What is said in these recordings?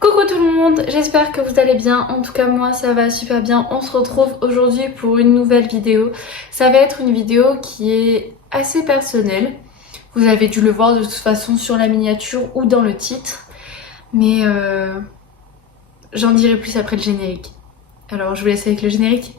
Coucou tout le monde, j'espère que vous allez bien. En tout cas moi ça va super bien. On se retrouve aujourd'hui pour une nouvelle vidéo. Ça va être une vidéo qui est assez personnelle. Vous avez dû le voir de toute façon sur la miniature ou dans le titre. Mais j'en dirai plus après le générique. Alors je vous laisse avec le générique.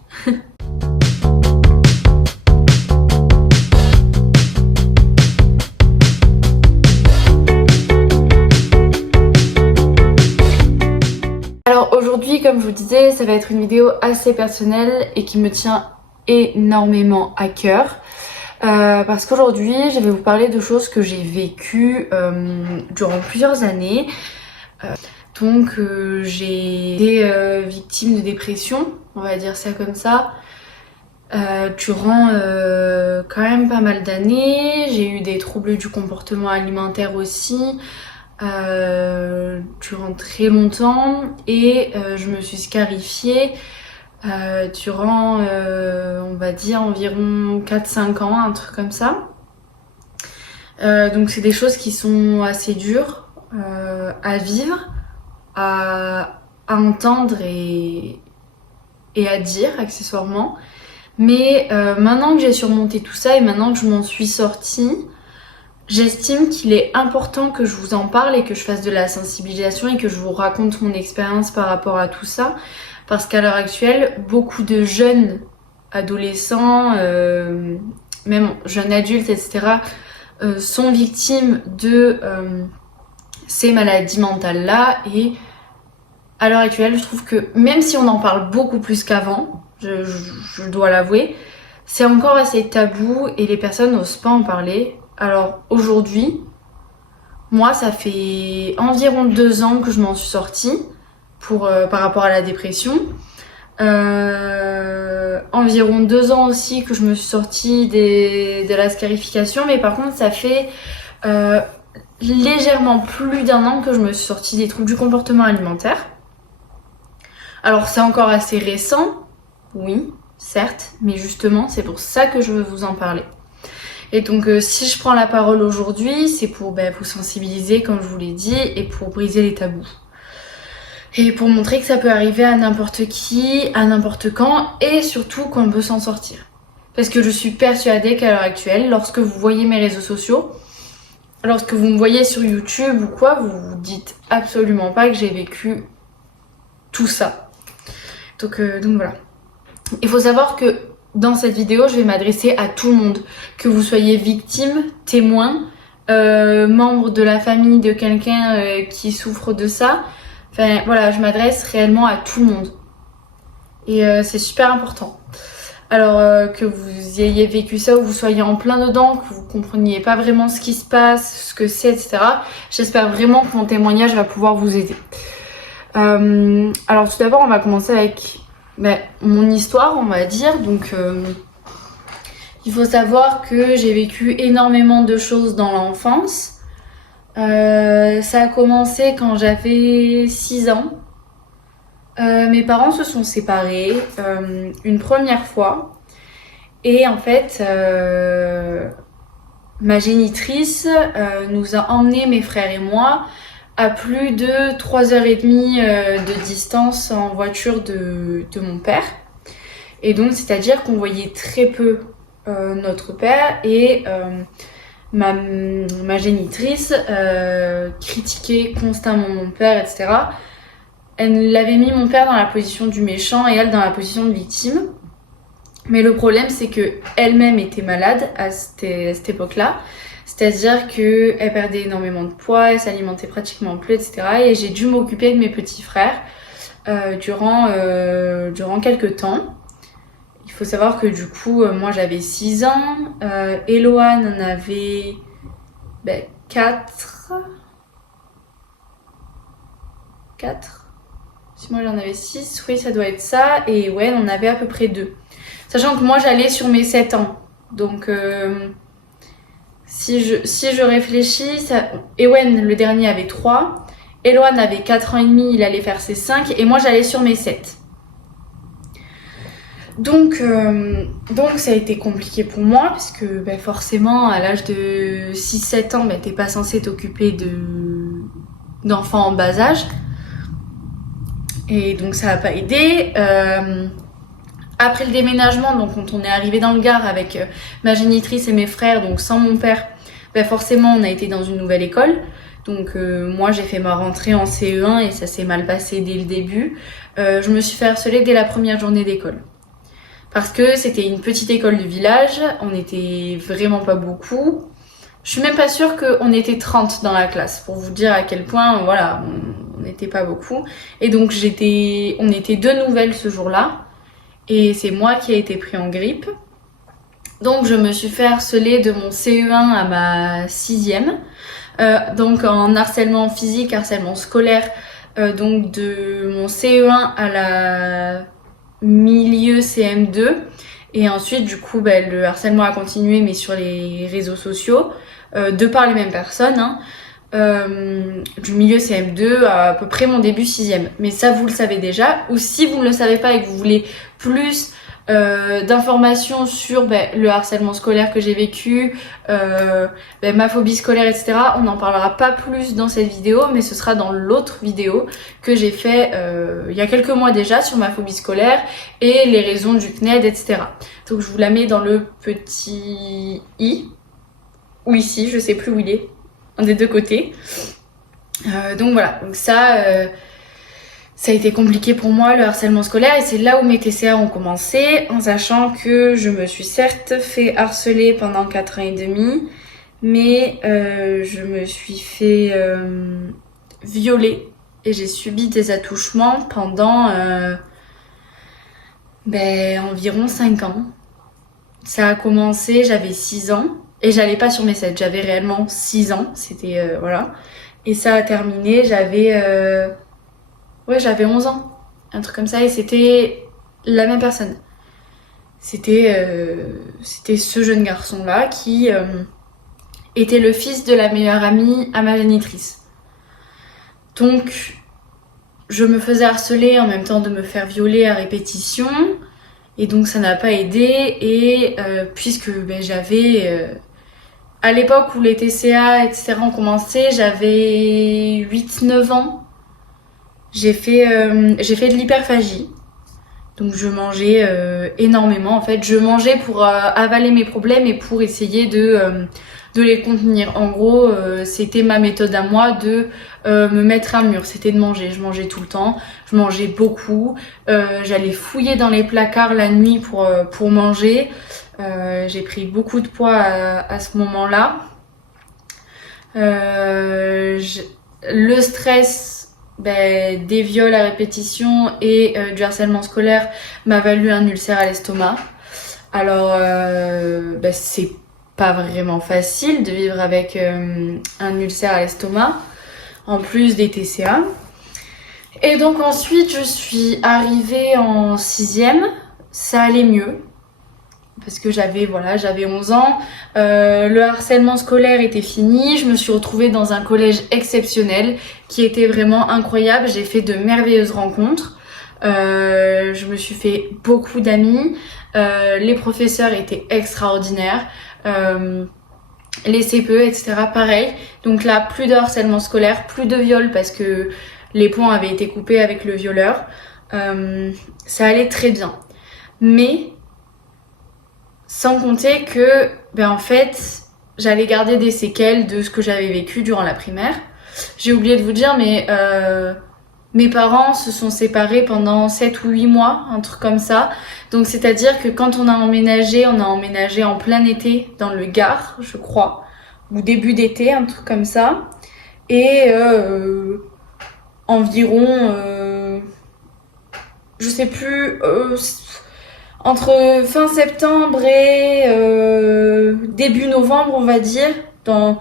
Alors aujourd'hui, comme je vous disais, ça va être une vidéo assez personnelle et qui me tient énormément à cœur. Parce qu'aujourd'hui, je vais vous parler de choses que j'ai vécues durant plusieurs années. J'ai été victime de dépression, on va dire ça comme ça, durant quand même pas mal d'années. J'ai eu des troubles du comportement alimentaire aussi. Durant très longtemps et je me suis scarifiée durant on va dire environ 4-5 ans, un truc comme ça. Donc c'est des choses qui sont assez dures à vivre, à entendre et à dire accessoirement. Mais maintenant que j'ai surmonté tout ça et maintenant que je m'en suis sortie, j'estime qu'il est important que je vous en parle et que je fasse de la sensibilisation et que je vous raconte mon expérience par rapport à tout ça. Parce qu'à l'heure actuelle, beaucoup de jeunes adolescents, même jeunes adultes, etc., sont victimes de ces maladies mentales-là. Et à l'heure actuelle, je trouve que même si on en parle beaucoup plus qu'avant, je dois l'avouer, c'est encore assez tabou et les personnes n'osent pas en parler. Alors aujourd'hui, moi ça fait environ 2 ans que je m'en suis sortie par rapport à la dépression. Environ 2 ans aussi que je me suis sortie de la scarification, mais par contre ça fait légèrement plus d'1 an que je me suis sortie des troubles du comportement alimentaire. Alors c'est encore assez récent, oui, certes, mais justement c'est pour ça que je veux vous en parler. Et donc si je prends la parole aujourd'hui, c'est pour vous sensibiliser comme je vous l'ai dit et pour briser les tabous. Et pour montrer que ça peut arriver à n'importe qui, à n'importe quand et surtout qu'on peut s'en sortir. Parce que je suis persuadée qu'à l'heure actuelle, lorsque vous voyez mes réseaux sociaux, lorsque vous me voyez sur YouTube ou quoi, vous vous dites absolument pas que j'ai vécu tout ça. Donc voilà. Il faut savoir que dans cette vidéo, je vais m'adresser à tout le monde. Que vous soyez victime, témoin, membre de la famille de quelqu'un qui souffre de ça. Enfin voilà, je m'adresse réellement à tout le monde. Et c'est super important. Alors que vous ayez vécu ça ou vous soyez en plein dedans, que vous compreniez pas vraiment ce qui se passe, ce que c'est, etc. J'espère vraiment que mon témoignage va pouvoir vous aider. Alors tout d'abord, on va commencer avec mon histoire, on va dire. Donc il faut savoir que j'ai vécu énormément de choses dans l'enfance. Ça a commencé quand j'avais 6 ans. Mes parents se sont séparés une première fois. Et en fait, ma génitrice nous a emmenés, mes frères et moi, à plus de 3h30 de distance en voiture de mon père. Et donc c'est-à-dire qu'on voyait très peu notre père et ma génitrice critiquait constamment mon père, etc. Elle avait mis mon père dans la position du méchant et elle dans la position de victime. Mais le problème c'est que elle-même était malade à cette époque-là. C'est-à-dire qu'elle perdait énormément de poids, elle s'alimentait pratiquement plus, etc. Et j'ai dû m'occuper de mes petits frères durant quelques temps. Il faut savoir que du coup, moi j'avais 6 ans, Eloane en avait 4. Si moi j'en avais 6, oui ça doit être ça. Et ouais, on en avait à peu près 2. Sachant que moi j'allais sur mes 7 ans. Donc si je réfléchis, Ewen le dernier avait 3, Eloane avait 4 ans et demi, il allait faire ses 5 et moi j'allais sur mes 7. Donc ça a été compliqué pour moi parce que forcément à l'âge de 6-7 ans t'es pas censé t'occuper d'enfants en bas âge. Et donc ça n'a pas aidé. Après le déménagement, donc quand on est arrivé dans le Gard avec ma génitrice et mes frères, donc sans mon père, ben forcément on a été dans une nouvelle école. Donc moi j'ai fait ma rentrée en CE1 et ça s'est mal passé dès le début. Je me suis fait harceler dès la première journée d'école. Parce que c'était une petite école de village, on était vraiment pas beaucoup. Je suis même pas sûre qu'on était 30 dans la classe, pour vous dire à quel point, voilà, on n'était pas beaucoup. Et donc on était 2 nouvelles ce jour-là, et c'est moi qui ai été pris en grippe. Donc je me suis fait harceler de mon CE1 à ma 6e, donc en harcèlement physique, harcèlement scolaire, donc de mon CE1 à la milieu CM2. Et ensuite, du coup, le harcèlement a continué, mais sur les réseaux sociaux, de par les mêmes personnes, hein, du milieu CM2 à peu près mon début 6e. Mais ça, vous le savez déjà. Ou si vous ne le savez pas et que vous voulez plus d'informations sur le harcèlement scolaire que j'ai vécu, ma phobie scolaire, etc. On n'en parlera pas plus dans cette vidéo, mais ce sera dans l'autre vidéo que j'ai fait il y a quelques mois déjà sur ma phobie scolaire et les raisons du CNED, etc. Donc je vous la mets dans le petit i, ou ici, je sais plus où il est, un des deux côtés. Donc voilà, donc ça a été compliqué pour moi, le harcèlement scolaire, et c'est là où mes TCA ont commencé, en sachant que je me suis certes fait harceler pendant 4 ans et demi, mais je me suis fait violer et j'ai subi des attouchements pendant environ 5 ans. Ça a commencé, j'avais 6 ans, et j'allais pas sur mes 7, j'avais réellement 6 ans, c'était voilà. Et ça a terminé, j'avais 11 ans, un truc comme ça, et c'était la même personne. C'était ce jeune garçon-là qui était le fils de la meilleure amie à ma génitrice. Donc, je me faisais harceler en même temps de me faire violer à répétition, et donc ça n'a pas aidé, et puisque j'avais... à l'époque où les TCA, etc. ont commencé, j'avais 8-9 ans. J'ai fait de l'hyperphagie. Donc je mangeais énormément. En fait, je mangeais pour avaler mes problèmes et pour essayer de les contenir. En gros, c'était ma méthode à moi de me mettre un mur. C'était de manger. Je mangeais tout le temps. Je mangeais beaucoup. J'allais fouiller dans les placards la nuit pour manger. J'ai pris beaucoup de poids à ce moment-là. Le stress des viols à répétition et du harcèlement scolaire m'a valu un ulcère à l'estomac. Alors c'est pas vraiment facile de vivre avec un ulcère à l'estomac, en plus des TCA. Et donc ensuite je suis arrivée en 6e, ça allait mieux. Parce que j'avais 11 ans, le harcèlement scolaire était fini, je me suis retrouvée dans un collège exceptionnel qui était vraiment incroyable, j'ai fait de merveilleuses rencontres, je me suis fait beaucoup d'amis, les professeurs étaient extraordinaires, les CPE, etc. pareil, donc là plus de harcèlement scolaire, plus de viol parce que les ponts avaient été coupés avec le violeur, ça allait très bien, mais... sans compter que, en fait, j'allais garder des séquelles de ce que j'avais vécu durant la primaire. J'ai oublié de vous dire, mais mes parents se sont séparés pendant 7 ou 8 mois, un truc comme ça. Donc c'est-à-dire que quand on a emménagé en plein été dans le Gard, je crois, ou début d'été, un truc comme ça. Et environ, je sais plus... entre fin septembre et début novembre, on va dire, dans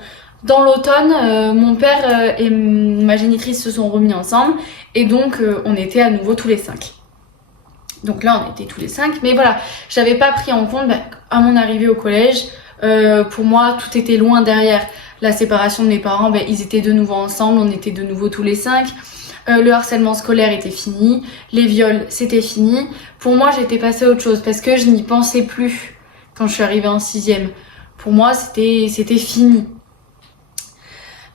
l'automne, mon père et ma génitrice se sont remis ensemble et donc on était à nouveau tous les 5. Donc là, on était tous les 5, mais voilà, j'avais pas pris en compte à mon arrivée au collège, pour moi, tout était loin derrière. La séparation de mes parents, ils étaient de nouveau ensemble, on était de nouveau tous les 5. Le harcèlement scolaire était fini, les viols c'était fini. Pour moi j'étais passée à autre chose parce que je n'y pensais plus quand je suis arrivée en 6e. Pour moi c'était fini.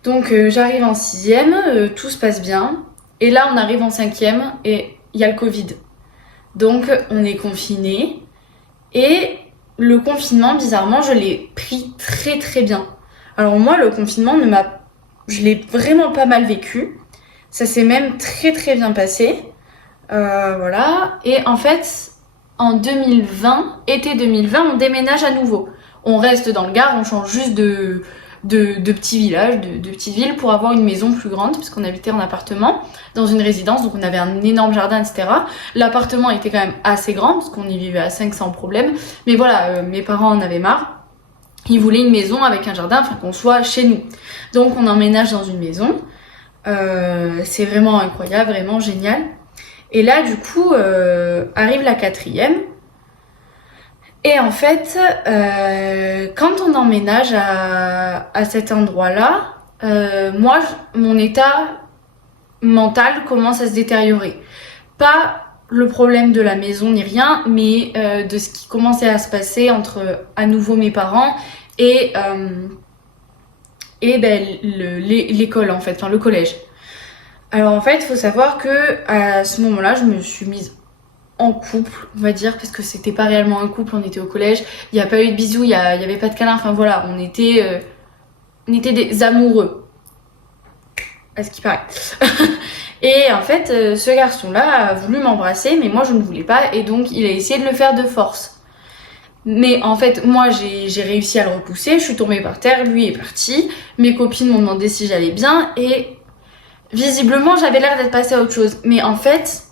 Donc j'arrive en 6e, tout se passe bien. Et là, on arrive en 5e et il y a le Covid. Donc, on est confinés. Et le confinement, bizarrement, je l'ai pris très très bien. Alors moi, le confinement je l'ai vraiment pas mal vécu. Ça s'est même très très bien passé. Voilà. Et en fait, en 2020, été 2020, on déménage à nouveau. On reste dans le Gard, on change juste de petits villages, de petites villes pour avoir une maison plus grande, parce qu'on habitait en appartement, dans une résidence, donc on avait un énorme jardin, etc. L'appartement était quand même assez grand, parce qu'on y vivait à 5 sans problème. Mais voilà, mes parents en avaient marre. Ils voulaient une maison avec un jardin, enfin qu'on soit chez nous. Donc on emménage dans une maison. C'est vraiment incroyable, vraiment génial. Et là, du coup, arrive la 4e. Et en fait, quand on emménage à cet endroit-là, moi, mon état mental commence à se détériorer. Pas le problème de la maison ni rien, mais de ce qui commençait à se passer entre à nouveau mes parents et l'école en fait, enfin le collège. Alors en fait, il faut savoir que à ce moment-là, je me suis mise en couple, on va dire, parce que c'était pas réellement un couple, on était au collège, il n'y a pas eu de bisous, il y avait pas de câlin, enfin voilà, on était des amoureux, à ce qui paraît. Et en fait, ce garçon-là a voulu m'embrasser, mais moi je ne voulais pas, et donc il a essayé de le faire de force. Mais en fait, moi j'ai réussi à le repousser, je suis tombée par terre, lui est parti, mes copines m'ont demandé si j'allais bien, et visiblement j'avais l'air d'être passée à autre chose. Mais en fait,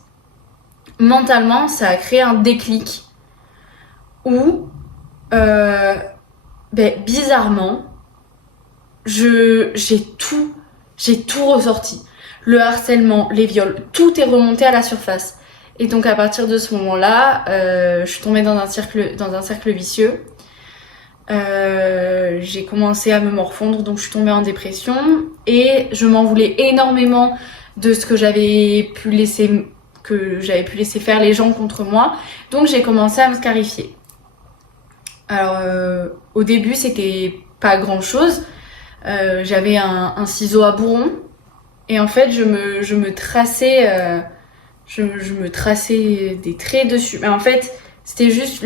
mentalement, ça a créé un déclic où, bizarrement, j'ai tout ressorti. Le harcèlement, les viols, tout est remonté à la surface. Et donc à partir de ce moment-là, je suis tombée dans un cercle vicieux. J'ai commencé à me morfondre, donc je suis tombée en dépression et je m'en voulais énormément de ce que j'avais pu laisser faire les gens contre moi. Donc j'ai commencé à me scarifier. Alors au début c'était pas grand chose. J'avais un ciseau à bourron et en fait je me traçais des traits dessus. Mais en fait c'était juste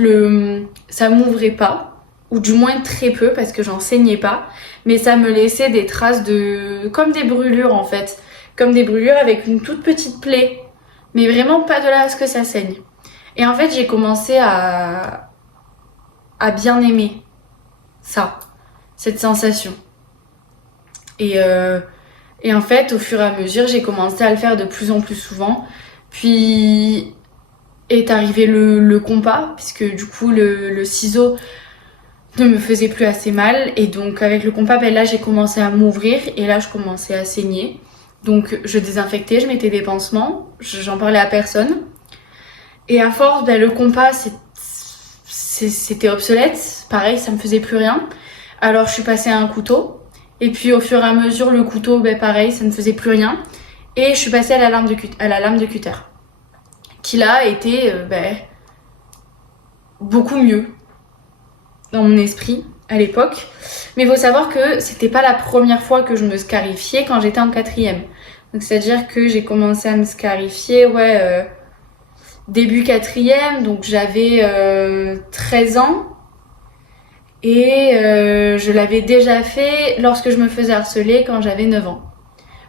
ça m'ouvrait pas, ou du moins très peu parce que j'en saignais pas, mais ça me laissait des traces comme des brûlures en fait, comme des brûlures avec une toute petite plaie, mais vraiment pas de là à ce que ça saigne. Et en fait j'ai commencé à bien aimer cette sensation. Et en fait au fur et à mesure j'ai commencé à le faire de plus en plus souvent. Puis est arrivé le compas, puisque du coup le ciseau ne me faisait plus assez mal, et donc avec le compas, là j'ai commencé à m'ouvrir et là je commençais à saigner. Donc je désinfectais, je mettais des pansements, j'en parlais à personne. Et à force, le compas c'était obsolète, pareil, ça me faisait plus rien. Alors je suis passée à un couteau, et puis au fur et à mesure le couteau, pareil, ça ne faisait plus rien. Et je suis passée à la lame de cutter, qui là était beaucoup mieux dans mon esprit à l'époque. Mais il faut savoir que c'était pas la première fois que je me scarifiais quand j'étais en 4e. Donc c'est-à-dire que j'ai commencé à me scarifier début 4e, donc j'avais 13 ans. Et je l'avais déjà fait lorsque je me faisais harceler quand j'avais 9 ans.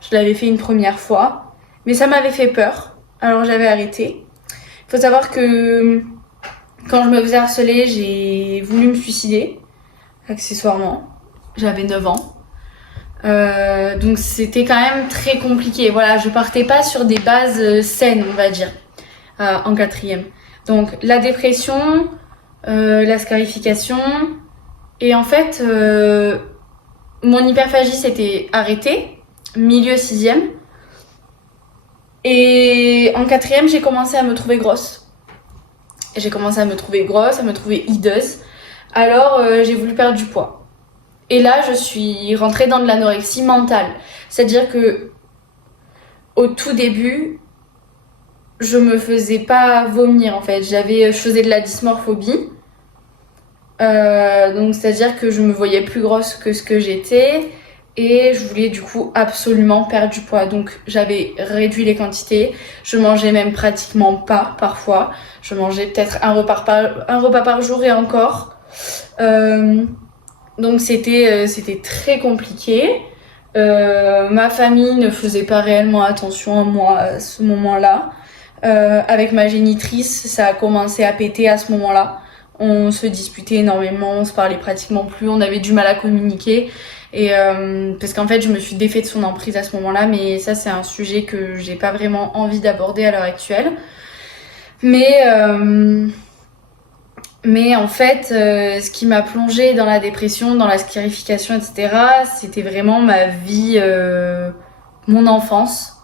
Je l'avais fait une première fois, mais ça m'avait fait peur, alors j'avais arrêté. Il faut savoir que quand je me faisais harceler, j'ai voulu me suicider, accessoirement. J'avais 9 ans. Donc c'était quand même très compliqué. Voilà, je partais pas sur des bases saines, on va dire, en 4e. Donc la dépression, la scarification, et en fait, mon hyperphagie s'était arrêtée, milieu 6e. Et en 4e, j'ai commencé à me trouver grosse. J'ai commencé à me trouver grosse, à me trouver hideuse. Alors, j'ai voulu perdre du poids. Et là, je suis rentrée dans de l'anorexie mentale. C'est-à-dire que, au tout début, je me faisais pas vomir, en fait. Je faisais de la dysmorphobie. Donc, c'est-à-dire que je me voyais plus grosse que ce que j'étais. et je voulais du coup absolument perdre du poids. Donc j'avais réduit les quantités, je mangeais même pratiquement pas parfois. Je mangeais peut-être un repas par jour et encore. Donc c'était très compliqué. Ma famille ne faisait pas réellement attention à moi à ce moment-là. Avec ma génitrice, ça a commencé à péter à ce moment-là. On se disputait énormément, on se parlait pratiquement plus, on avait du mal à communiquer. Et parce qu'en fait, je me suis défait de son emprise à ce moment-là, mais ça, c'est un sujet que j'ai pas vraiment envie d'aborder à l'heure actuelle. Mais en fait, ce qui m'a plongée dans la dépression, dans la scarification, etc., c'était vraiment ma vie, mon enfance.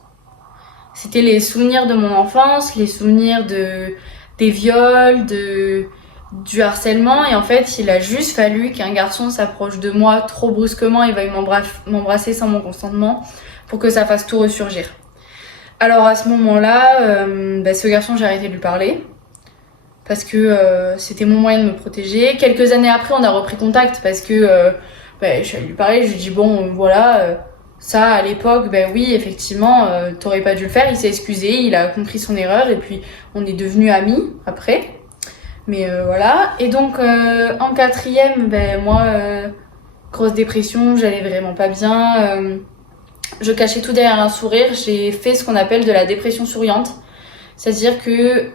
C'était les souvenirs de mon enfance, les souvenirs des viols, du harcèlement. Et en fait, il a juste fallu qu'un garçon s'approche de moi trop brusquement et veuille m'embrasser sans mon consentement pour que ça fasse tout ressurgir. Alors à ce moment-là, ce garçon, j'ai arrêté de lui parler parce que c'était mon moyen de me protéger. Quelques années après, on a repris contact parce que je suis allée lui parler, je lui ai dit bon voilà, ça à l'époque, oui effectivement, t'aurais pas dû le faire. Il s'est excusé, il a compris son erreur et puis on est devenus amis après. Mais voilà. Et donc en quatrième, moi, grosse dépression, j'allais vraiment pas bien. Je cachais tout derrière un sourire. J'ai fait ce qu'on appelle de la dépression souriante. C'est-à-dire que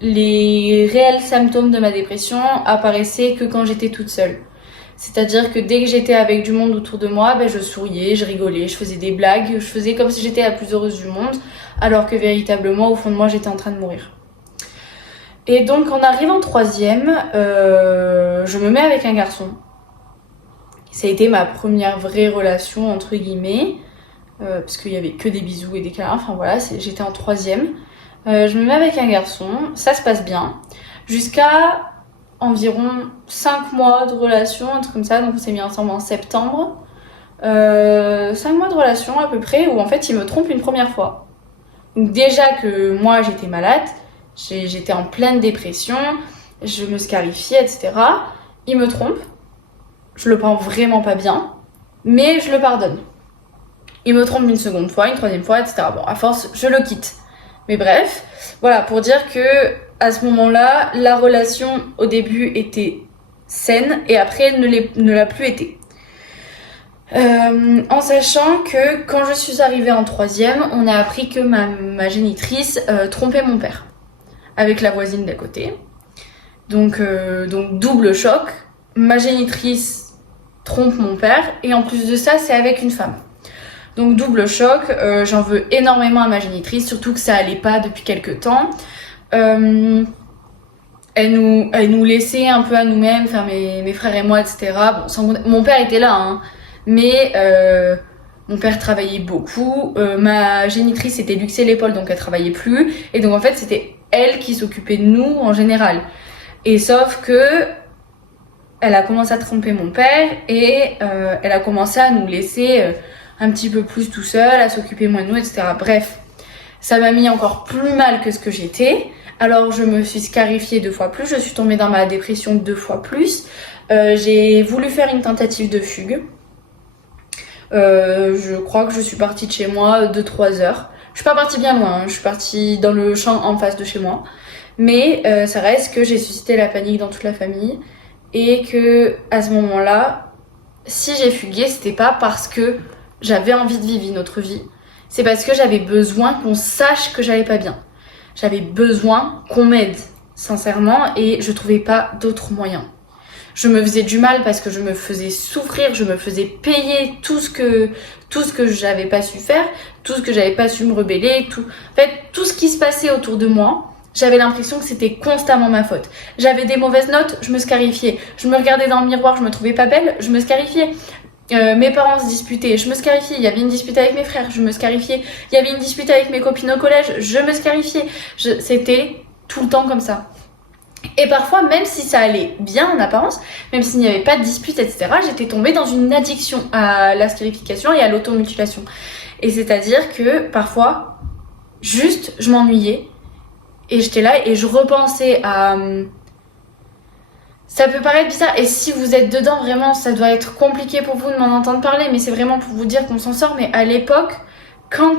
les réels symptômes de ma dépression apparaissaient que quand j'étais toute seule. C'est-à-dire que dès que j'étais avec du monde autour de moi, je souriais, je rigolais, je faisais des blagues, je faisais comme si j'étais la plus heureuse du monde, alors que véritablement, au fond de moi, j'étais en train de mourir. Et donc, en arrivant en troisième, je me mets avec un garçon. Ça a été ma première vraie relation, entre guillemets, parce qu'il y avait que des bisous et des câlins, enfin voilà, j'étais en troisième. Je me mets avec un garçon, ça se passe bien, jusqu'à environ 5 mois de relation, un truc comme ça, donc on s'est mis ensemble en septembre. 5 mois de relation à peu près, où en fait il me trompe une première fois. Donc déjà que moi j'étais malade, j'étais en pleine dépression, je me scarifiais, etc. Il me trompe, je le prends vraiment pas bien, mais je le pardonne. Il me trompe une seconde fois, une troisième fois, etc. Bon, à force, je le quitte. Mais bref, voilà, pour dire que à ce moment-là, la relation au début était saine et après ne l'a plus été. En sachant que quand je suis arrivée en troisième, on a appris que ma génitrice trompait mon père avec la voisine d'à côté. Donc double choc, ma génitrice trompe mon père et en plus de ça, c'est avec une femme. Donc double choc, j'en veux énormément à ma génitrice, surtout que ça allait pas depuis quelques temps. Elle nous laissait un peu à nous-mêmes, enfin mes frères et moi, etc. Bon, mon père était là, hein, mais mon père travaillait beaucoup. Ma génitrice était luxée l'épaule, donc elle travaillait plus. Et donc en fait, c'était elle qui s'occupait de nous en général. Et sauf que elle a commencé à tromper mon père et elle a commencé à nous laisser un petit peu plus tout seul, à s'occuper moins de nous, etc. Bref, ça m'a mis encore plus mal que ce que j'étais. Alors je me suis scarifiée 2 fois plus, je suis tombée dans ma dépression 2 fois plus. J'ai voulu faire une tentative de fugue. Je crois que je suis partie de chez moi 2-3 heures. Je suis pas partie bien loin, hein. Je suis partie dans le champ en face de chez moi. Mais ça reste que j'ai suscité la panique dans toute la famille. Et que à ce moment-là, si j'ai fugué, c'était pas parce que j'avais envie de vivre une autre vie. C'est parce que j'avais besoin qu'on sache que j'allais pas bien. J'avais besoin qu'on m'aide, sincèrement, et je trouvais pas d'autres moyens. Je me faisais du mal parce que je me faisais souffrir, je me faisais payer tout ce que j'avais pas su faire, tout ce que j'avais pas su me rebeller, en fait, tout ce qui se passait autour de moi. J'avais l'impression que c'était constamment ma faute. J'avais des mauvaises notes, je me scarifiais. Je me regardais dans le miroir, je me trouvais pas belle, je me scarifiais. Mes parents se disputaient, je me scarifiais. Il y avait une dispute avec mes frères, je me scarifiais. Il y avait une dispute avec mes copines au collège, je me scarifiais. C'était tout le temps comme ça. Et parfois, même si ça allait bien en apparence, même s'il n'y avait pas de dispute, etc., j'étais tombée dans une addiction à la scarification et à l'automutilation. Et c'est-à-dire que parfois, juste, je m'ennuyais et j'étais là et je repensais Ça peut paraître bizarre, et si vous êtes dedans, vraiment, ça doit être compliqué pour vous de m'en entendre parler, mais c'est vraiment pour vous dire qu'on s'en sort. Mais à l'époque, quand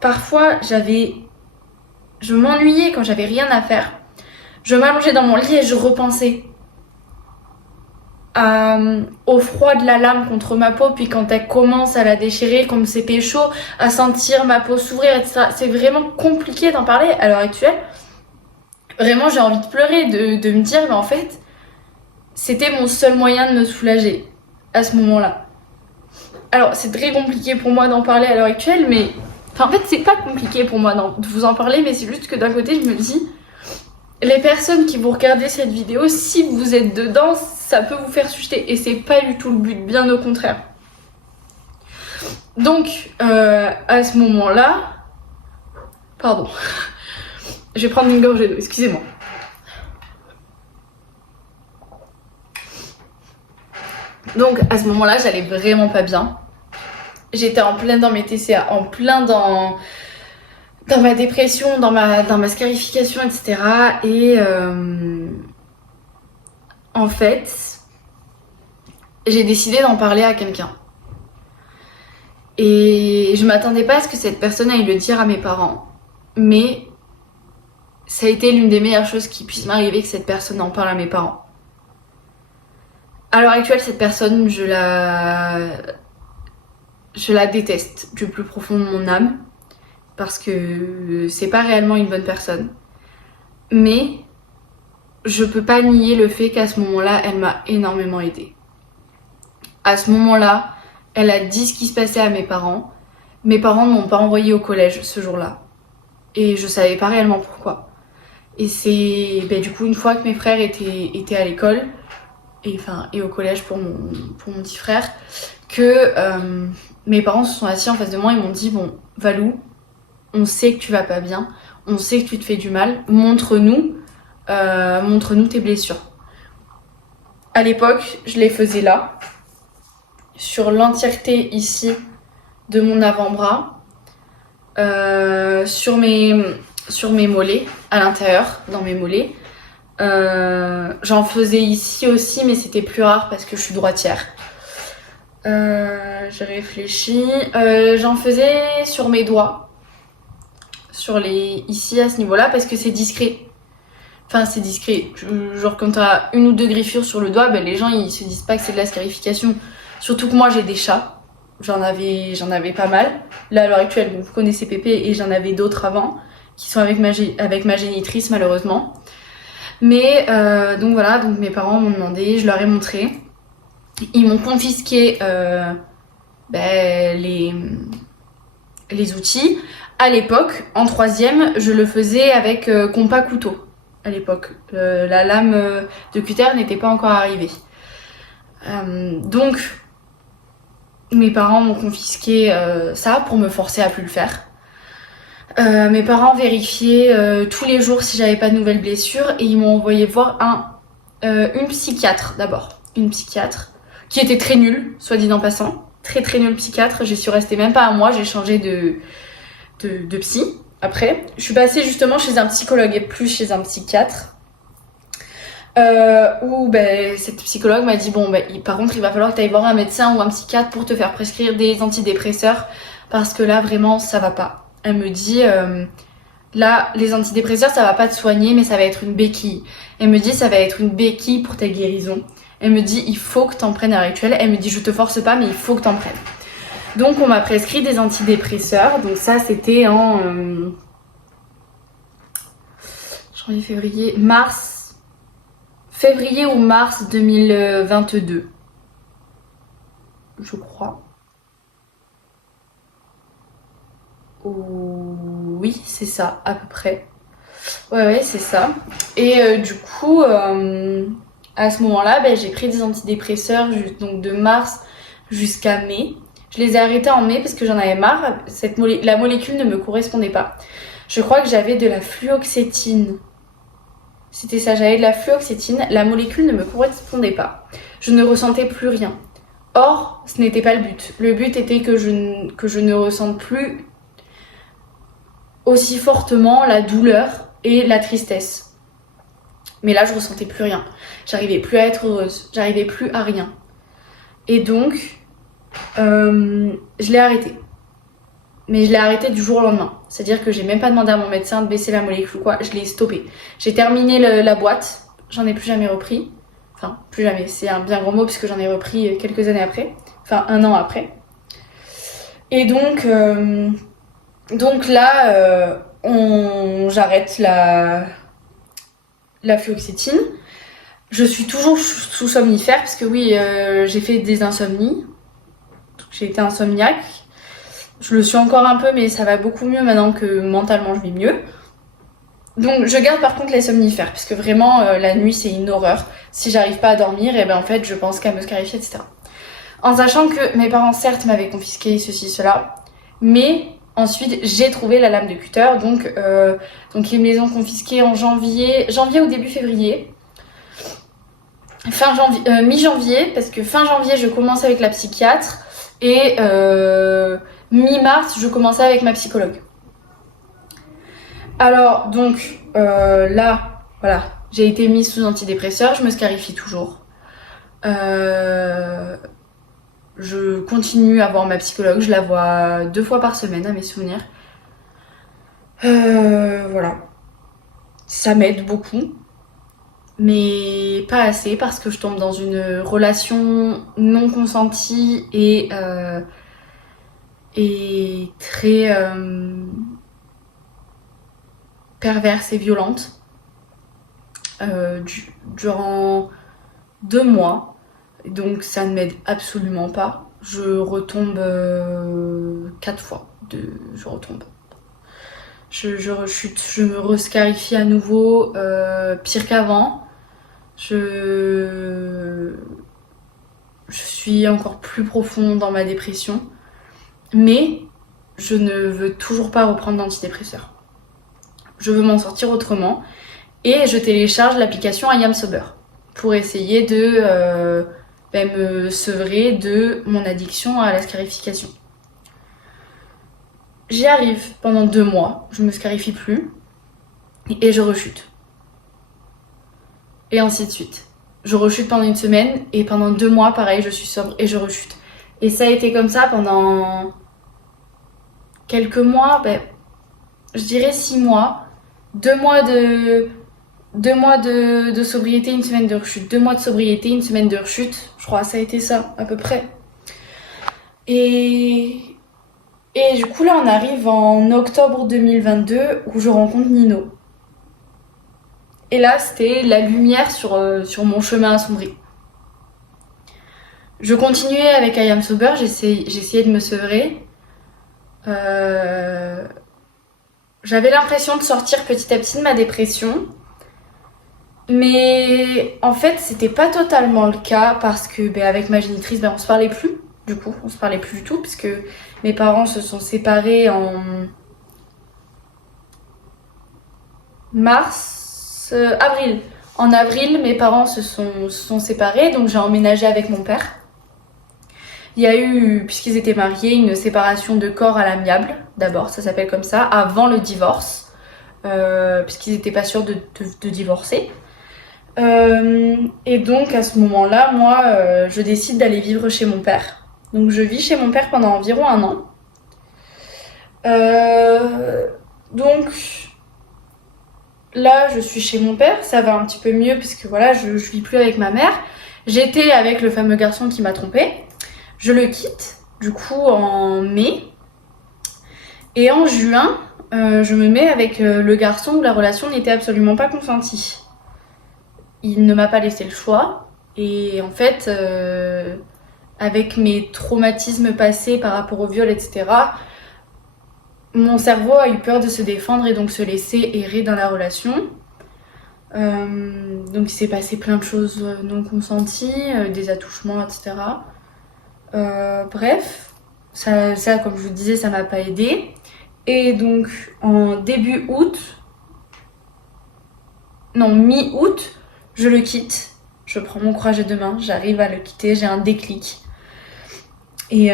parfois je m'ennuyais, quand j'avais rien à faire, je m'allongeais dans mon lit et je repensais au froid de la lame contre ma peau, puis quand elle commence à la déchirer, comme c'était chaud, à sentir ma peau s'ouvrir, etc. C'est vraiment compliqué d'en parler à l'heure actuelle. Vraiment, j'ai envie de pleurer, de me dire, mais en fait, c'était mon seul moyen de me soulager à ce moment-là. Alors, c'est très compliqué pour moi d'en parler à l'heure actuelle, mais... Enfin, en fait, c'est pas compliqué pour moi de vous en parler, mais c'est juste que d'un côté, je me dis... Les personnes qui vous regardez cette vidéo, si vous êtes dedans, ça peut vous faire chuter. Et c'est pas du tout le but, bien au contraire. Donc, à ce moment-là... Pardon. Je vais prendre une gorgée d'eau, excusez-moi. Donc à ce moment-là, j'allais vraiment pas bien. J'étais en plein dans mes TCA, en plein dans ma dépression, dans ma scarification, etc. Et en fait, j'ai décidé d'en parler à quelqu'un. Et je m'attendais pas à ce que cette personne aille le dire à mes parents. Mais ça a été l'une des meilleures choses qui puisse m'arriver, que cette personne en parle à mes parents. À l'heure actuelle, cette personne, je la déteste du plus profond de mon âme, parce que c'est pas réellement une bonne personne. Mais je peux pas nier le fait qu'à ce moment-là, elle m'a énormément aidée. À ce moment-là, elle a dit ce qui se passait à mes parents. Mes parents ne m'ont pas envoyée au collège ce jour-là. Et je savais pas réellement pourquoi. Et c'est du coup, une fois que mes frères étaient à l'école, et au collège pour mon petit frère, que mes parents se sont assis en face de moi et m'ont dit, bon, Valou, on sait que tu vas pas bien, on sait que tu te fais du mal, montre-nous tes blessures. À l'époque, je les faisais là, sur l'entièreté ici de mon avant-bras, sur mes mollets, à l'intérieur, dans mes mollets. J'en faisais ici aussi, mais c'était plus rare parce que je suis droitière. J'ai réfléchi. J'en faisais sur mes doigts, ici à ce niveau-là, parce que c'est discret. Enfin, c'est discret. Genre, quand t'as une ou deux griffures sur le doigt, les gens ils se disent pas que c'est de la scarification. Surtout que moi j'ai des chats. J'en avais pas mal. Là à l'heure actuelle, vous connaissez Pépé, et j'en avais d'autres avant qui sont avec ma génitrice malheureusement. Mais donc voilà, donc mes parents m'ont demandé, je leur ai montré. Ils m'ont confisqué les outils. À l'époque, en troisième, je le faisais avec compas couteau. À l'époque, la lame de cutter n'était pas encore arrivée. Donc, mes parents m'ont confisqué ça pour me forcer à plus le faire. Mes parents vérifiaient tous les jours si j'avais pas de nouvelles blessures, et ils m'ont envoyé voir une psychiatre d'abord. Une psychiatre qui était très nulle, soit dit en passant. Très très nulle psychiatre. J'y suis restée même pas un mois, j'ai changé de psy après. Je suis passée justement chez un psychologue et plus chez un psychiatre. Où cette psychologue m'a dit par contre il va falloir que tu ailles voir un médecin ou un psychiatre pour te faire prescrire des antidépresseurs, parce que là vraiment ça va pas. Elle me dit là les antidépresseurs ça va pas te soigner, mais ça va être une béquille. Elle me dit ça va être une béquille pour ta guérison. Elle me dit il faut que t'en prennes à l'heure actuelle. Elle me dit je te force pas, mais il faut que t'en prennes. Donc on m'a prescrit des antidépresseurs. Donc ça c'était en janvier, février ou mars 2022, je crois. Oui, c'est ça, à peu près. Ouais, c'est ça. Et du coup, à ce moment-là, j'ai pris des antidépresseurs donc de mars jusqu'à mai. Je les ai arrêtés en mai parce que j'en avais marre. La molécule ne me correspondait pas. Je crois que j'avais de la fluoxétine. C'était ça, j'avais de la fluoxétine. La molécule ne me correspondait pas. Je ne ressentais plus rien. Or, ce n'était pas le but. Le but était que je ne ressente plus aussi fortement la douleur et la tristesse. Mais là, je ressentais plus rien. J'arrivais plus à être heureuse. J'arrivais plus à rien. Et donc, je l'ai arrêté. Mais je l'ai arrêté du jour au lendemain. C'est-à-dire que j'ai même pas demandé à mon médecin de baisser la molécule ou quoi. Je l'ai stoppé. J'ai terminé la boîte. J'en ai plus jamais repris. Enfin, plus jamais. C'est un bien grand mot puisque j'en ai repris quelques années après. Enfin, 1 an après. Et donc là, j'arrête la fluoxétine. Je suis toujours sous somnifère parce que oui, j'ai fait des insomnies. J'ai été insomniaque. Je le suis encore un peu, mais ça va beaucoup mieux maintenant que mentalement je vais mieux. Donc je garde par contre les somnifères parce que vraiment la nuit c'est une horreur. Si j'arrive pas à dormir, et ben en fait je pense qu'à me scarifier, etc. En sachant que mes parents certes m'avaient confisqué ceci, cela, mais ensuite j'ai trouvé la lame de cutter, donc ils me les ont confisquées en janvier ou début février. Mi-janvier, parce que fin janvier je commence avec la psychiatre et mi-mars je commençais avec ma psychologue. Alors donc là, voilà, j'ai été mise sous antidépresseur, je me scarifie toujours. Je continue à voir ma psychologue, je la vois 2 fois par semaine à mes souvenirs. Voilà. Ça m'aide beaucoup, mais pas assez parce que je tombe dans une relation non consentie et très perverse et violente durant 2 mois. Donc ça ne m'aide absolument pas. Je retombe 4 fois. Je retombe. Je rechute, je me rescarifie à nouveau, pire qu'avant. Je suis encore plus profond dans ma dépression. Mais je ne veux toujours pas reprendre d'antidépresseurs. Je veux m'en sortir autrement. Et je télécharge l'application I Am Sober pour essayer de me sevrer de mon addiction à la scarification. J'y arrive pendant 2 mois, je me scarifie plus et je rechute. Et ainsi de suite. Je rechute pendant 1 semaine et pendant 2 mois, pareil, je suis sobre et je rechute. Et ça a été comme ça pendant quelques mois, je dirais 6 mois. 2 mois de sobriété, 1 semaine de rechute. 2 mois de sobriété, 1 semaine de rechute. Je crois que ça a été ça, à peu près. Et du coup, là, on arrive en octobre 2022 où je rencontre Nino. Et là, c'était la lumière sur mon chemin assombri. Je continuais avec I Am Sober, j'essayais de me sevrer. J'avais l'impression de sortir petit à petit de ma dépression. Mais en fait, c'était pas totalement le cas parce que avec ma génitrice, on se parlait plus. Du coup, on se parlait plus du tout puisque mes parents se sont séparés en avril. En avril, mes parents se sont séparés, donc j'ai emménagé avec mon père. Il y a eu, puisqu'ils étaient mariés, une séparation de corps à l'amiable, d'abord, ça s'appelle comme ça, avant le divorce, puisqu'ils n'étaient pas sûrs de divorcer. Et donc à ce moment-là, moi, je décide d'aller vivre chez mon père. Donc je vis chez mon père pendant environ 1 an. Donc là, je suis chez mon père, ça va un petit peu mieux puisque voilà, je vis plus avec ma mère. J'étais avec le fameux garçon qui m'a trompée. Je le quitte, du coup, en mai. Et en juin, je me mets avec le garçon où la relation n'était absolument pas consentie. Il ne m'a pas laissé le choix. Et en fait, avec mes traumatismes passés par rapport au viol, etc., mon cerveau a eu peur de se défendre et donc se laisser errer dans la relation. Donc il s'est passé plein de choses non consenties, des attouchements, etc. Bref, ça, comme je vous disais, ça m'a pas aidée. Et donc en mi-août, je le quitte. Je prends mon courage à 2 mains, j'arrive à le quitter, j'ai un déclic. Et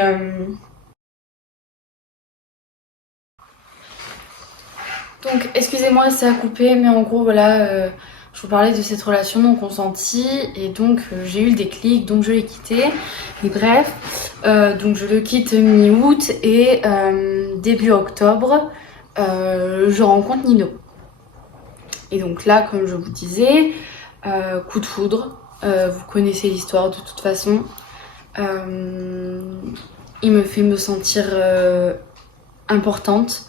donc excusez-moi, ça a coupé, mais en gros voilà, je vous parlais de cette relation non consentie et donc j'ai eu le déclic, donc je l'ai quitté. Et bref, donc je le quitte mi-août et début octobre, je rencontre Nino. Et donc là, comme je vous disais, coup de foudre, vous connaissez l'histoire de toute façon. Il me fait me sentir importante,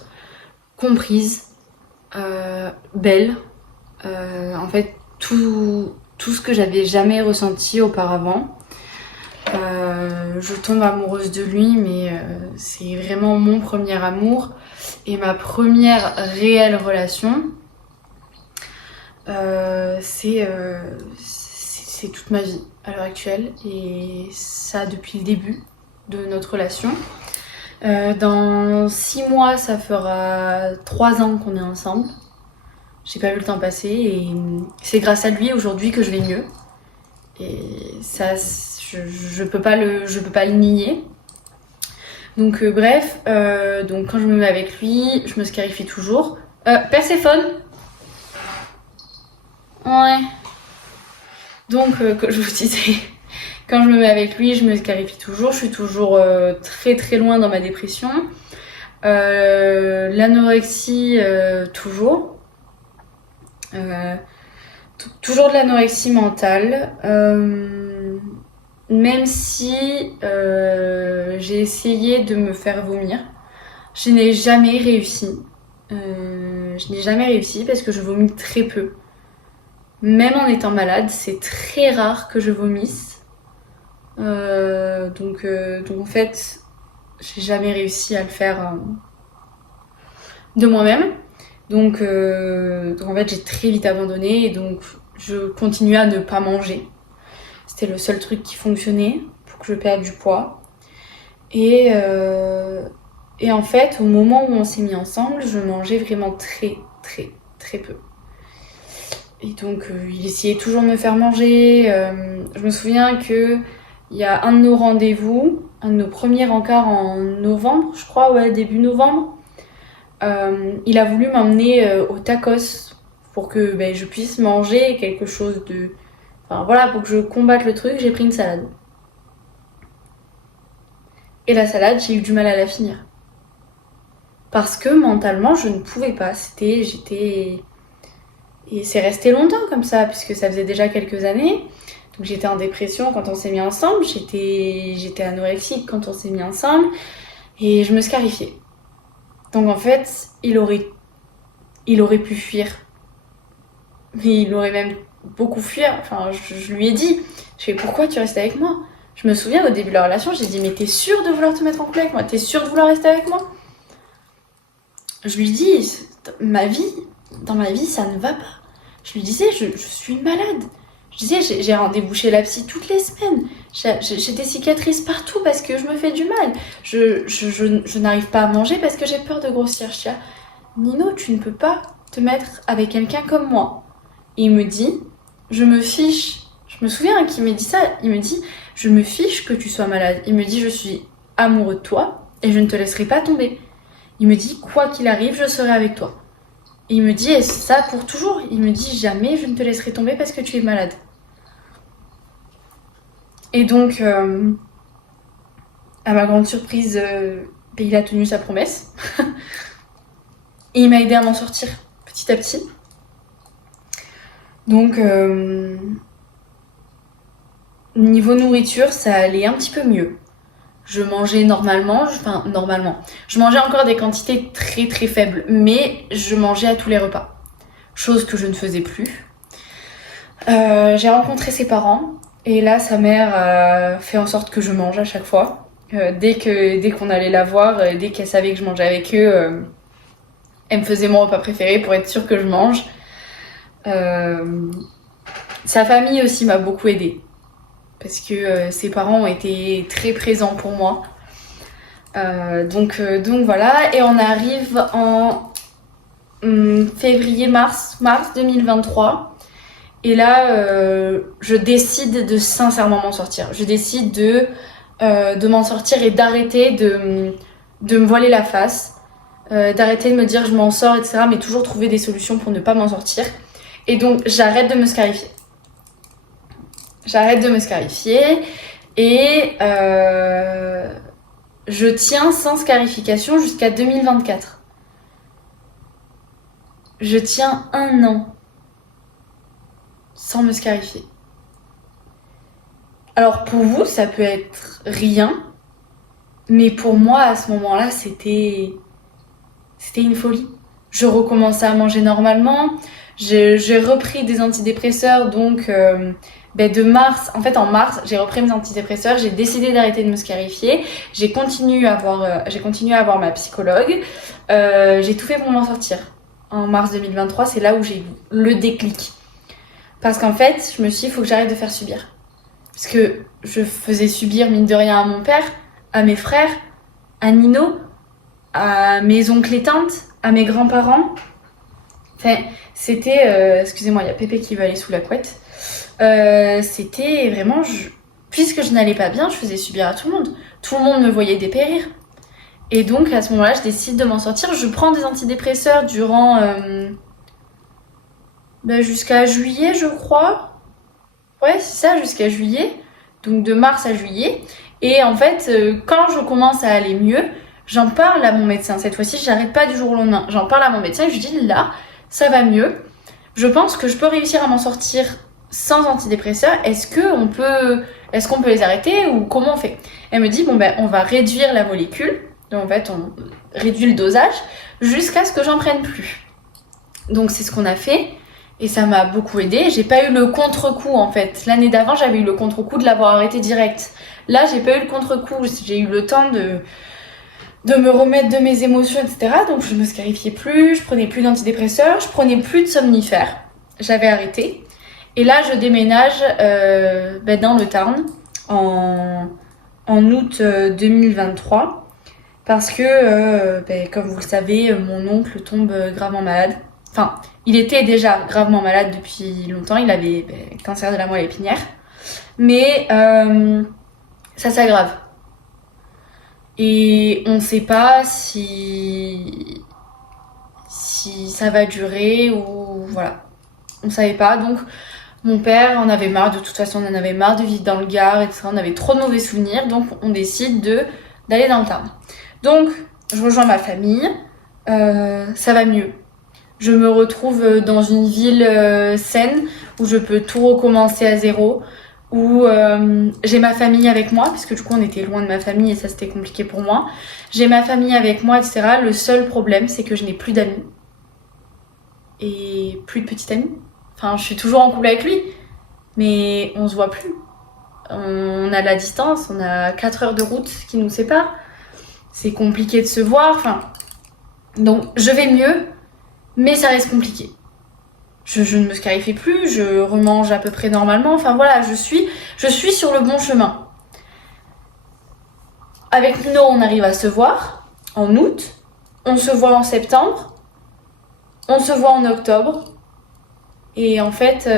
comprise, belle. En fait, tout ce que j'avais jamais ressenti auparavant. Je tombe amoureuse de lui, mais c'est vraiment mon premier amour et ma première réelle relation. C'est toute ma vie à l'heure actuelle et ça depuis le début de notre relation. Dans 6 mois, ça fera 3 ans qu'on est ensemble. J'ai pas vu le temps passer et c'est grâce à lui aujourd'hui que je vais mieux. Et ça, je peux pas le nier. Donc bref, donc quand je me mets avec lui, je me scarifie toujours. Perséphone. Ouais. Donc comme je vous disais, quand je me mets avec lui, je me scarifie toujours. Je suis toujours très très loin dans ma dépression. L'anorexie, toujours. Toujours de l'anorexie mentale. Même si j'ai essayé de me faire vomir, je n'ai jamais réussi. Je n'ai jamais réussi parce que je vomis très peu. Même en étant malade, c'est très rare que je vomisse. Donc en fait, j'ai jamais réussi à le faire de moi-même. Donc en fait, j'ai très vite abandonné et donc je continuais à ne pas manger. C'était le seul truc qui fonctionnait pour que je perde du poids. Et en fait, au moment où on s'est mis ensemble, je mangeais vraiment très très très peu. Et donc il essayait toujours de me faire manger. Je me souviens qu'il y a un de nos rendez-vous, un de nos premiers rencarts en novembre, je crois, ouais, début novembre. Il a voulu m'emmener au tacos pour que je puisse manger quelque chose de... Enfin voilà, pour que je combatte le truc, j'ai pris une salade. Et la salade, j'ai eu du mal à la finir. Parce que mentalement, je ne pouvais pas. J'étais... Et c'est resté longtemps comme ça, puisque ça faisait déjà quelques années. Donc j'étais en dépression quand on s'est mis ensemble, j'étais anorexique quand on s'est mis ensemble, et je me scarifiais. Donc en fait, il aurait pu fuir. Mais il aurait même beaucoup fui. Enfin, je lui ai dit, je fais pourquoi tu restes avec moi? Je me souviens au début de la relation, j'ai dit mais t'es sûre de vouloir te mettre en couple avec moi? T'es sûre de vouloir rester avec moi? Je lui dis, dans ma vie, ça ne va pas. Je lui disais, je suis malade. Je disais, j'ai rendez-vous chez la psy toutes les semaines. J'ai des cicatrices partout parce que je me fais du mal. Je n'arrive pas à manger parce que j'ai peur de grossir. Je dis, Nino, tu ne peux pas te mettre avec quelqu'un comme moi. Et il me dit, je me fiche. Je me souviens qu'il m'a dit ça. Il me dit, je me fiche que tu sois malade. Il me dit, je suis amoureux de toi et je ne te laisserai pas tomber. Il me dit, quoi qu'il arrive, je serai avec toi. Et il me dit, et ça pour toujours. Il me dit, jamais je ne te laisserai tomber parce que tu es malade. Et donc, à ma grande surprise, il a tenu sa promesse. Et il m'a aidé à m'en sortir petit à petit. Donc, niveau nourriture, ça allait un petit peu mieux. Je mangeais normalement. Je mangeais encore des quantités très très faibles, mais je mangeais à tous les repas. Chose que je ne faisais plus. J'ai rencontré ses parents, et là, sa mère a fait en sorte que je mange à chaque fois. Dès qu'on allait la voir, dès qu'elle savait que je mangeais avec eux, elle me faisait mon repas préféré pour être sûre que je mange. Sa famille aussi m'a beaucoup aidée. Parce que ses parents ont été très présents pour moi. Donc voilà, et on arrive en février-mars 2023. Et là, je décide de sincèrement m'en sortir. Je décide de m'en sortir et d'arrêter de me voiler la face. D'arrêter de me dire je m'en sors, etc. Mais toujours trouver des solutions pour ne pas m'en sortir. Et donc j'arrête de me scarifier. J'arrête de me scarifier et je tiens sans scarification jusqu'à 2024. Je tiens 1 an sans me scarifier. Alors pour vous, ça peut être rien, mais pour moi, à ce moment-là, c'était une folie. Je recommençais à manger normalement, j'ai repris des antidépresseurs, donc de mars, en fait en mars, j'ai repris mes antidépresseurs, j'ai décidé d'arrêter de me scarifier, j'ai continué à voir ma psychologue, j'ai tout fait pour m'en sortir. En mars 2023, c'est là où j'ai eu le déclic. Parce qu'en fait, je me suis dit, il faut que j'arrête de faire subir. Parce que je faisais subir, mine de rien, à mon père, à mes frères, à Nino, à mes oncles et tantes, à mes grands-parents. Enfin, c'était... excusez-moi, il y a Pépé qui va aller sous la couette. C'était vraiment... Puisque je n'allais pas bien, je faisais subir à tout le monde. Tout le monde me voyait dépérir. Et donc, à ce moment-là, je décide de m'en sortir. Je prends des antidépresseurs durant... jusqu'à juillet, je crois. Ouais, c'est ça, jusqu'à juillet. Donc, de mars à juillet. Et en fait, quand je commence à aller mieux, j'en parle à mon médecin. Cette fois-ci, j'arrête pas du jour au lendemain. J'en parle à mon médecin et je lui dis, là, ça va mieux. Je pense que je peux réussir à m'en sortir sans antidépresseurs. Est-ce qu'on peut les arrêter ou comment on fait? Elle me dit, on va réduire la molécule. Donc en fait, on réduit le dosage jusqu'à ce que j'en prenne plus. Donc c'est ce qu'on a fait et ça m'a beaucoup aidé. J'ai pas eu le contre-coup en fait. L'année d'avant, j'avais eu le contre-coup de l'avoir arrêté direct. Là, j'ai pas eu le contre-coup. J'ai eu le temps de me remettre de mes émotions, etc. Donc je me scarifiais plus, je prenais plus d'antidépresseurs, je prenais plus de somnifères. J'avais arrêté. Et là, je déménage dans le Tarn en août 2023. Parce que, comme vous le savez, mon oncle tombe gravement malade. Enfin, il était déjà gravement malade depuis longtemps. Il avait cancer de la moelle épinière. Mais ça s'aggrave. Et on ne sait pas si ça va durer ou voilà. On ne savait pas. Donc, mon père en avait marre. De toute façon, on en avait marre de vivre dans le Gard, etc. On avait trop de mauvais souvenirs. Donc, on décide d'aller dans le Tarn. Donc, je rejoins ma famille, ça va mieux. Je me retrouve dans une ville saine où je peux tout recommencer à zéro, où j'ai ma famille avec moi, puisque du coup on était loin de ma famille et ça c'était compliqué pour moi. J'ai ma famille avec moi, etc. Le seul problème, c'est que je n'ai plus d'amis. Et plus de petite amie. Enfin, je suis toujours en couple avec lui, mais on se voit plus. On a de la distance, on a 4 heures de route qui nous séparent. C'est compliqué de se voir, enfin... Donc, je vais mieux, mais ça reste compliqué. Je ne me scarifie plus, je remange à peu près normalement, enfin voilà, je suis sur le bon chemin. Avec Nino, on arrive à se voir en août, on se voit en septembre, on se voit en octobre, et en fait...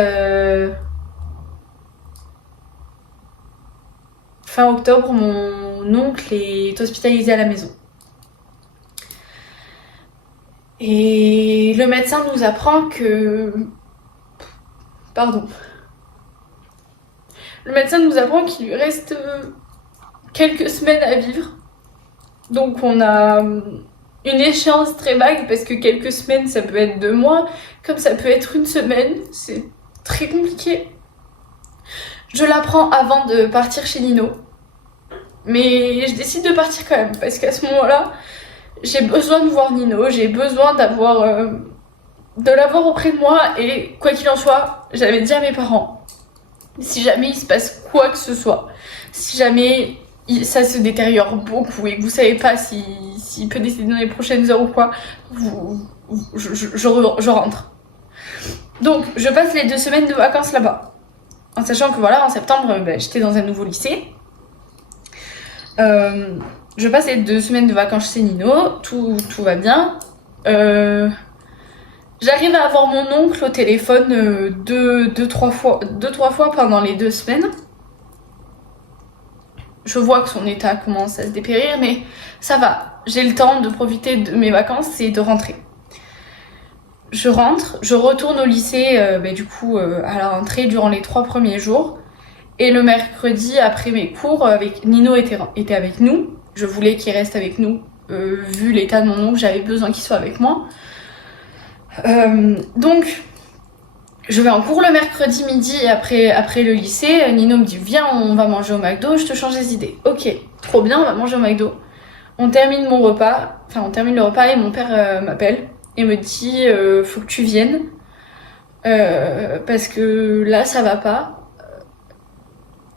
Fin octobre, mon oncle est hospitalisé à la maison. Et le médecin nous apprend que... Pardon. Le médecin nous apprend qu'il lui reste quelques semaines à vivre. Donc on a une échéance très vague parce que quelques semaines, ça peut être 2 mois, comme ça peut être 1 semaine. C'est très compliqué. Je l'apprends avant de partir chez Nino. Mais je décide de partir quand même, parce qu'à ce moment-là, j'ai besoin de voir Nino, j'ai besoin de l'avoir auprès de moi, et quoi qu'il en soit, j'avais dit à mes parents, si jamais il se passe quoi que ce soit, si jamais ça se détériore beaucoup et que vous savez pas s'il peut décéder dans les prochaines heures ou quoi, je rentre. Donc, je passe les 2 semaines de vacances là-bas, en sachant que voilà, en septembre, j'étais dans un nouveau lycée. Je passe les 2 semaines de vacances chez Nino, tout va bien. J'arrive à avoir mon oncle au téléphone 2-3 fois pendant les 2 semaines. Je vois que son état commence à se dépérir, mais ça va. J'ai le temps de profiter de mes vacances et de rentrer. je rentre, je retourne au lycée du coup à la rentrée durant les 3 premiers jours. Et le mercredi, après mes cours, Nino était avec nous. Je voulais qu'il reste avec nous. Vu l'état de mon oncle, j'avais besoin qu'il soit avec moi. Donc, je vais en cours le mercredi midi après le lycée. Nino me dit viens, on va manger au McDo, je te change les idées. Ok, trop bien, on va manger au McDo. On termine le repas et mon père m'appelle et me dit faut que tu viennes parce que là ça va pas.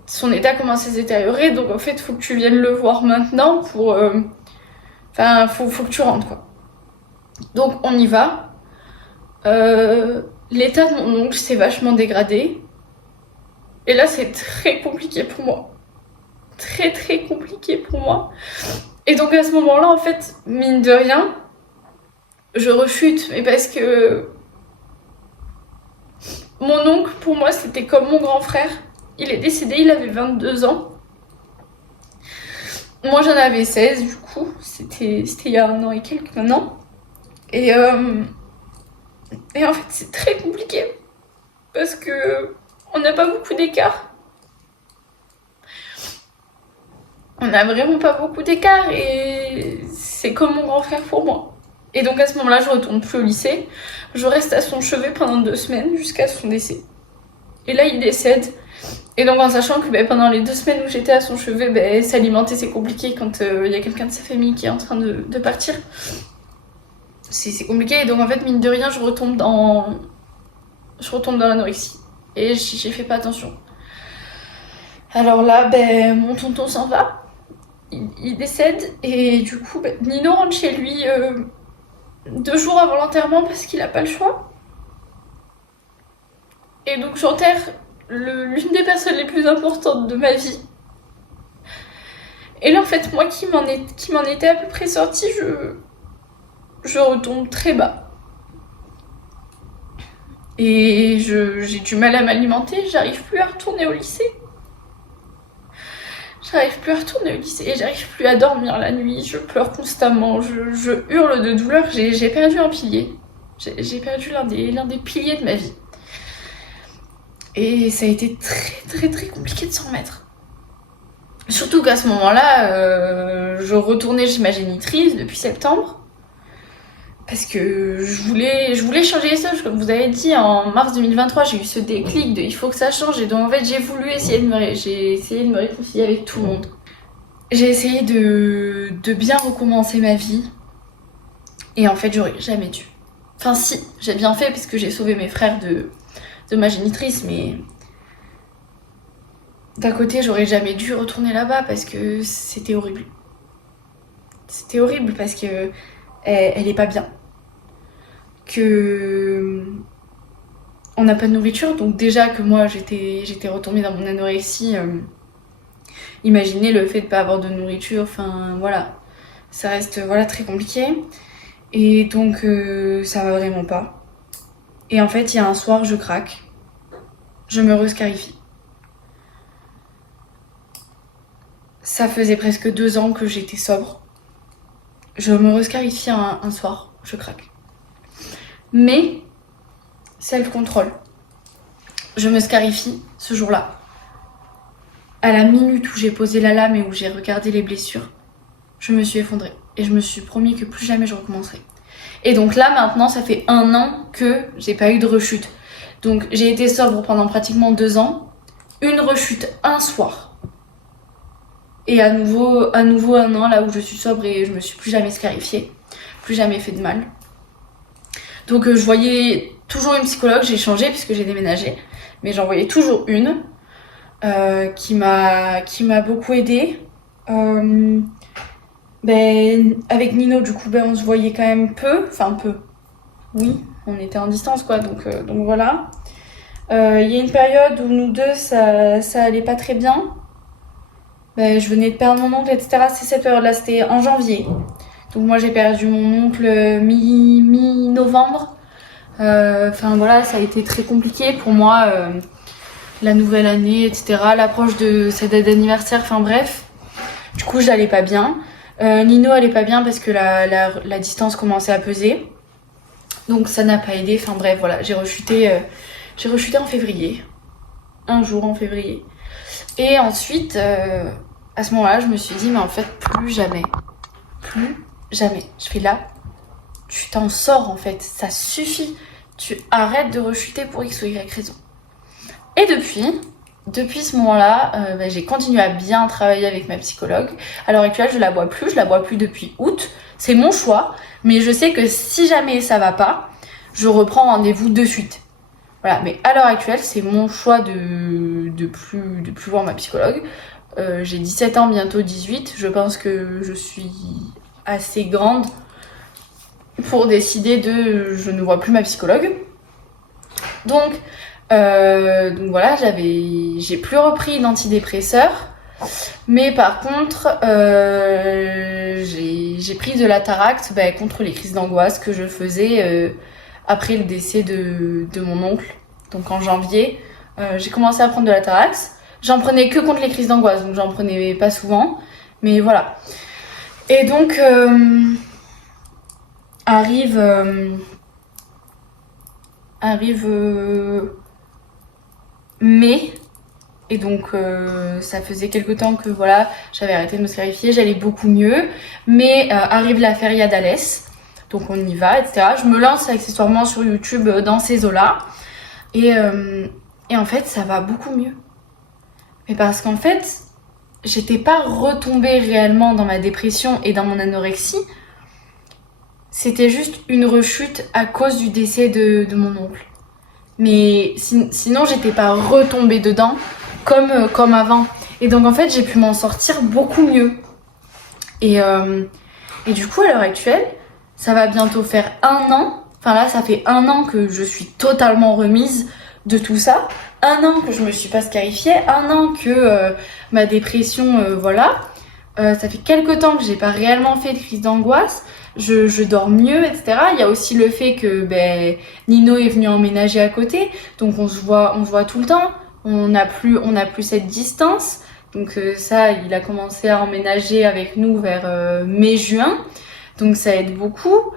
Son état commence à se détériorer, donc en fait faut que tu viennes le voir maintenant pour... faut que tu rentres quoi. Donc on y va. L'état de mon oncle s'est vachement dégradé. Et là c'est très compliqué pour moi. Très très compliqué pour moi. Et donc à ce moment-là en fait, mine de rien, je rechute, mais parce que mon oncle pour moi c'était comme mon grand frère. Il est décédé, il avait 22 ans. Moi j'en avais 16 du coup, c'était il y a un an et quelques maintenant. Et en fait c'est très compliqué parce que on n'a pas beaucoup d'écart. On n'a vraiment pas beaucoup d'écart et c'est comme mon grand frère pour moi. Et donc à ce moment-là je retourne plus au lycée, je reste à son chevet pendant 2 semaines jusqu'à son décès. Et là il décède. Et donc en sachant que pendant les 2 semaines où j'étais à son chevet, s'alimenter c'est compliqué quand il y a quelqu'un de sa famille qui est en train de partir. C'est compliqué et donc en fait mine de rien je retombe dans l'anorexie. Et j'ai fait pas attention. Alors là mon tonton s'en va, il décède et du coup Nino rentre chez lui 2 jours avant l'enterrement parce qu'il a pas le choix. Et donc j'enterre l'une des personnes les plus importantes de ma vie. Et là en fait moi qui m'en étais à peu près sortie, je retombe très bas. Et j'ai du mal à m'alimenter, j'arrive plus à retourner au lycée. Et j'arrive plus à dormir la nuit, je pleure constamment, je hurle de douleur, j'ai perdu un pilier. J'ai perdu l'un des piliers de ma vie. Et ça a été très très très compliqué de s'en remettre. Surtout qu'à ce moment-là, je retournais chez ma génitrice depuis septembre. Parce que je voulais changer les choses. Comme vous avez dit, en mars 2023, j'ai eu ce déclic de il faut que ça change. Et donc en fait, j'ai essayé de me réconcilier avec tout le monde. J'ai essayé de bien recommencer ma vie. Et en fait, j'aurais jamais dû. Enfin si, j'ai bien fait parce que j'ai sauvé mes frères de ma génitrice, mais d'un côté j'aurais jamais dû retourner là-bas parce que c'était horrible. C'était horrible parce que elle est pas bien. Que on n'a pas de nourriture, donc déjà que moi j'étais retombée dans mon anorexie, imaginez le fait de pas avoir de nourriture, enfin voilà, ça reste très compliqué. Et donc ça va vraiment pas. Et en fait, il y a un soir, je craque. Je me rescarifie. Ça faisait presque 2 ans que j'étais sobre. Je me rescarifie un soir, je craque. Mais, self-control. Je me scarifie ce jour-là. À la minute où j'ai posé la lame et où j'ai regardé les blessures, je me suis effondrée. Et je me suis promis que plus jamais je recommencerai. Et donc là, maintenant, ça fait 1 an que j'ai pas eu de rechute. Donc j'ai été sobre pendant pratiquement 2 ans. Une rechute un soir. Et à nouveau 1 an là où je suis sobre et je me suis plus jamais scarifiée. Plus jamais fait de mal. Donc je voyais toujours une psychologue, j'ai changé puisque j'ai déménagé. Mais j'en voyais toujours une qui m'a beaucoup aidée. Avec Nino, du coup, on se voyait quand même peu. Enfin, peu. Oui, on était en distance, quoi. Donc voilà. Il y a une période où nous deux, ça allait pas très bien. Je venais de perdre mon oncle, etc. C'est cette période-là, c'était en janvier. Donc moi, j'ai perdu mon oncle mi-novembre. Voilà, ça a été très compliqué pour moi. La nouvelle année, etc. L'approche de sa date d'anniversaire, enfin bref. Du coup, j'allais pas bien. Nino allait pas bien parce que la distance commençait à peser. Donc ça n'a pas aidé, enfin bref, voilà, j'ai rechuté en février. Un jour en février. Et ensuite, à ce moment-là, je me suis dit, mais en fait, plus jamais. Je fais là, tu t'en sors en fait, ça suffit. Tu arrêtes de rechuter pour X ou Y raison. Et depuis ce moment-là, j'ai continué à bien travailler avec ma psychologue. À l'heure actuelle, je la vois plus depuis août. C'est mon choix, mais je sais que si jamais ça va pas, je reprends rendez-vous de suite. Voilà, mais à l'heure actuelle, c'est mon choix de plus voir ma psychologue. J'ai 17 ans, bientôt 18. Je pense que je suis assez grande pour décider je ne vois plus ma psychologue. Donc voilà, j'ai plus repris d'antidépresseurs. Mais par contre, j'ai pris de l'Ataract contre les crises d'angoisse que je faisais après le décès de mon oncle. Donc en janvier, j'ai commencé à prendre de l'Ataract. J'en prenais que contre les crises d'angoisse, donc j'en prenais pas souvent. Mais voilà. Et donc, arrive mai. Et donc ça faisait quelque temps que voilà, j'avais arrêté de me scarifier, j'allais beaucoup mieux. Mais arrive la feria d'Alès, donc on y va, etc. Je me lance accessoirement sur YouTube dans ces eaux-là. Et en fait, ça va beaucoup mieux. Mais parce qu'en fait, j'étais pas retombée réellement dans ma dépression et dans mon anorexie. C'était juste une rechute à cause du décès de mon oncle. Mais sinon, j'étais pas retombée dedans comme avant. Et donc, en fait, j'ai pu m'en sortir beaucoup mieux. Et du coup, à l'heure actuelle, ça va bientôt faire 1 an. Enfin là, ça fait 1 an que je suis totalement remise de tout ça. 1 an que je me suis pas scarifiée. 1 an que ma dépression, voilà. Ça fait quelques temps que j'ai pas réellement fait de crise d'angoisse. Je dors mieux, etc. Il y a aussi le fait que Nino est venu emménager à côté, donc on se voit tout le temps. On n'a plus cette distance. Donc ça, il a commencé à emménager avec nous vers mai-juin. Donc ça aide beaucoup.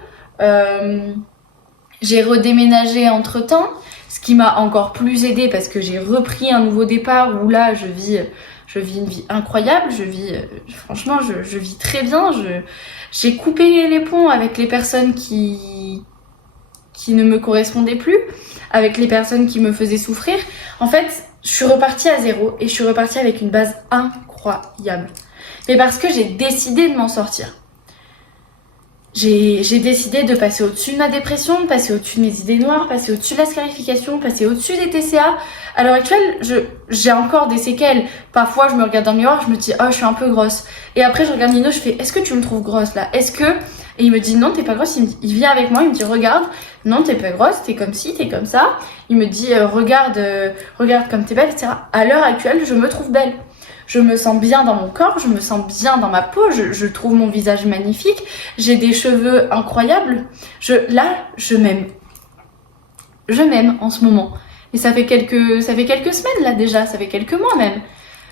J'ai redéménagé entre-temps, ce qui m'a encore plus aidé parce que j'ai repris un nouveau départ où là, je vis une vie incroyable. Franchement, je vis très bien. J'ai coupé les ponts avec les personnes qui ne me correspondaient plus, avec les personnes qui me faisaient souffrir. En fait, je suis repartie à zéro et je suis repartie avec une base incroyable. Mais parce que j'ai décidé de m'en sortir. J'ai décidé de passer au-dessus de ma dépression, de passer au-dessus de mes idées noires, passer au-dessus de la scarification, passer au-dessus des TCA. À l'heure actuelle, j'ai encore des séquelles. Parfois, je me regarde dans le miroir, je me dis « Oh, je suis un peu grosse ». Et après, je regarde Nino, je fais « Est-ce que tu me trouves grosse là ? Est-ce que… » Et il me dit « Non, t'es pas grosse ». Il vient avec moi, il me dit « Regarde, non, t'es pas grosse, t'es comme ci, t'es comme ça ». Il me dit « Regarde comme t'es belle, etc. » À l'heure actuelle, je me trouve belle. Je me sens bien dans mon corps, je me sens bien dans ma peau, je trouve mon visage magnifique, j'ai des cheveux incroyables. Je m'aime. Je m'aime en ce moment. Et ça fait quelques semaines là déjà, ça fait quelques mois même.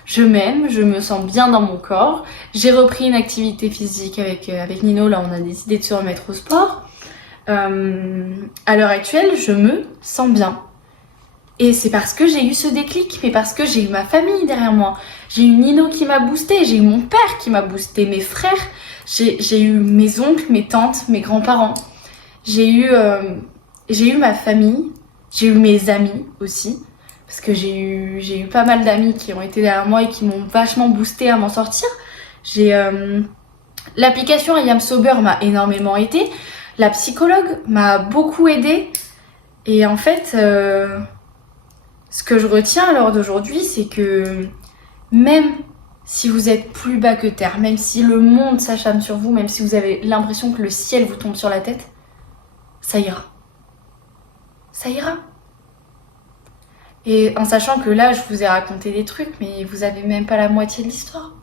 Je m'aime, je me sens bien dans mon corps. J'ai repris une activité physique avec Nino, là on a décidé de se remettre au sport. À l'heure actuelle, je me sens bien. Et c'est parce que j'ai eu ce déclic, mais parce que j'ai eu ma famille derrière moi. J'ai eu Nino qui m'a boosté, j'ai eu mon père qui m'a boosté, mes frères, j'ai eu mes oncles, mes tantes, mes grands-parents. J'ai eu ma famille, j'ai eu mes amis aussi, parce que j'ai eu pas mal d'amis qui ont été derrière moi et qui m'ont vachement boosté à m'en sortir. L'application I Am Sober m'a énormément aidée, la psychologue m'a beaucoup aidée, et en fait… ce que je retiens à l'heure d'aujourd'hui, c'est que même si vous êtes plus bas que terre, même si le monde s'acharne sur vous, même si vous avez l'impression que le ciel vous tombe sur la tête, ça ira. Ça ira. Et en sachant que là, je vous ai raconté des trucs, mais vous avez même pas la moitié de l'histoire.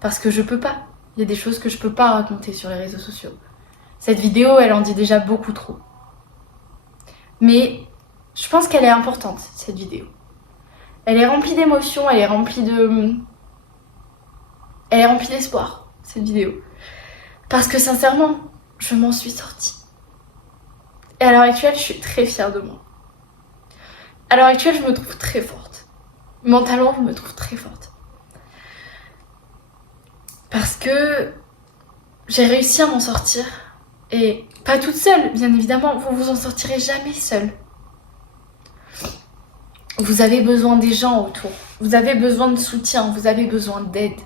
Parce que je peux pas. Il y a des choses que je peux pas raconter sur les réseaux sociaux. Cette vidéo, elle en dit déjà beaucoup trop. Mais je pense qu'elle est importante, cette vidéo. Elle est remplie d'émotions, elle est remplie d'espoir, cette vidéo. Parce que sincèrement, je m'en suis sortie. Et à l'heure actuelle, je suis très fière de moi. À l'heure actuelle, je me trouve très forte. Mentalement, je me trouve très forte. Parce que j'ai réussi à m'en sortir. Et pas toute seule, bien évidemment, vous vous en sortirez jamais seule. Vous avez besoin des gens autour. Vous avez besoin de soutien, vous avez besoin d'aide.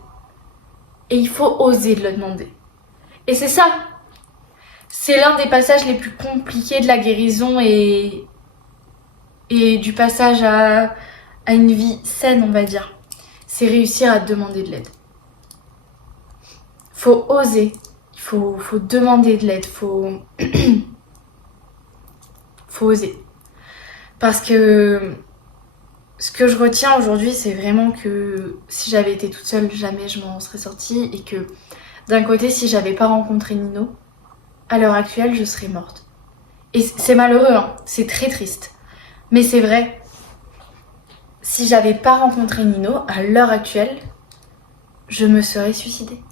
Et il faut oser le demander. Et c'est ça. C'est l'un des passages les plus compliqués de la guérison et du passage à une vie saine, on va dire. C'est réussir à demander de l'aide. Faut oser. Il faut demander de l'aide. Faut oser. Parce que ce que je retiens aujourd'hui, c'est vraiment que si j'avais été toute seule, jamais je m'en serais sortie. Et que d'un côté, si j'avais pas rencontré Nino, à l'heure actuelle, je serais morte. Et c'est malheureux, hein, c'est très triste. Mais c'est vrai, si j'avais pas rencontré Nino, à l'heure actuelle, je me serais suicidée.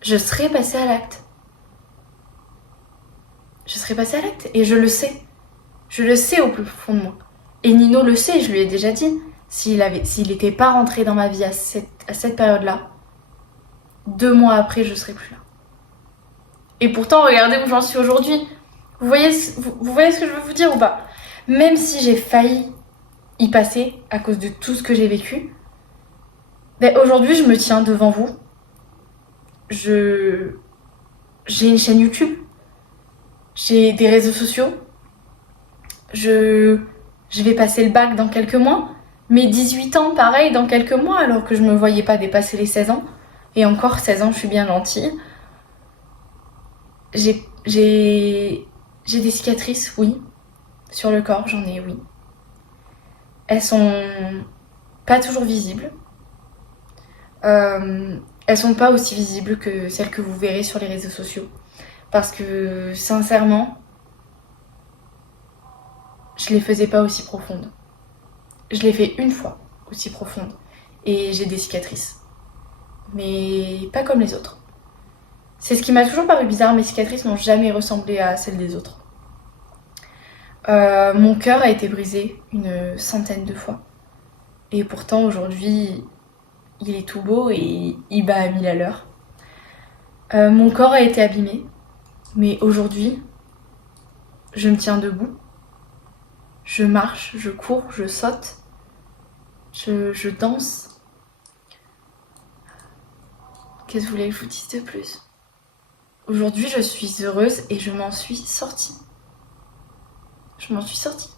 Je serais passée à l'acte. Je serais passée à l'acte et je le sais. Je le sais au plus profond de moi. Et Nino le sait, je lui ai déjà dit. S'il n'était pas rentré dans ma vie à cette période-là, 2 mois après, je serais plus là. Et pourtant, regardez où j'en suis aujourd'hui. Vous voyez ce que je veux vous dire ou pas? Même si j'ai failli y passer à cause de tout ce que j'ai vécu, ben aujourd'hui, je me tiens devant vous. J'ai une chaîne YouTube. J'ai des réseaux sociaux. Je vais passer le bac dans quelques mois. Mes 18 ans, pareil, dans quelques mois, alors que je me voyais pas dépasser les 16 ans. Et encore 16 ans, je suis bien gentille. J'ai des cicatrices, oui. Sur le corps, j'en ai, oui. Elles sont pas toujours visibles. Elles sont pas aussi visibles que celles que vous verrez sur les réseaux sociaux. Parce que, sincèrement, je les faisais pas aussi profondes. Je l'ai fait une fois aussi profonde. Et j'ai des cicatrices. Mais pas comme les autres. C'est ce qui m'a toujours paru bizarre, mes cicatrices n'ont jamais ressemblé à celles des autres. Mon cœur a été brisé une centaine de fois. Et pourtant aujourd'hui, il est tout beau et il bat à 1000 à l'heure. Mon corps a été abîmé. Mais aujourd'hui, je me tiens debout. Je marche, je cours, je saute. Je danse. Qu'est-ce que vous voulez que je vous dise de plus? Aujourd'hui, je suis heureuse et je m'en suis sortie. Je m'en suis sortie.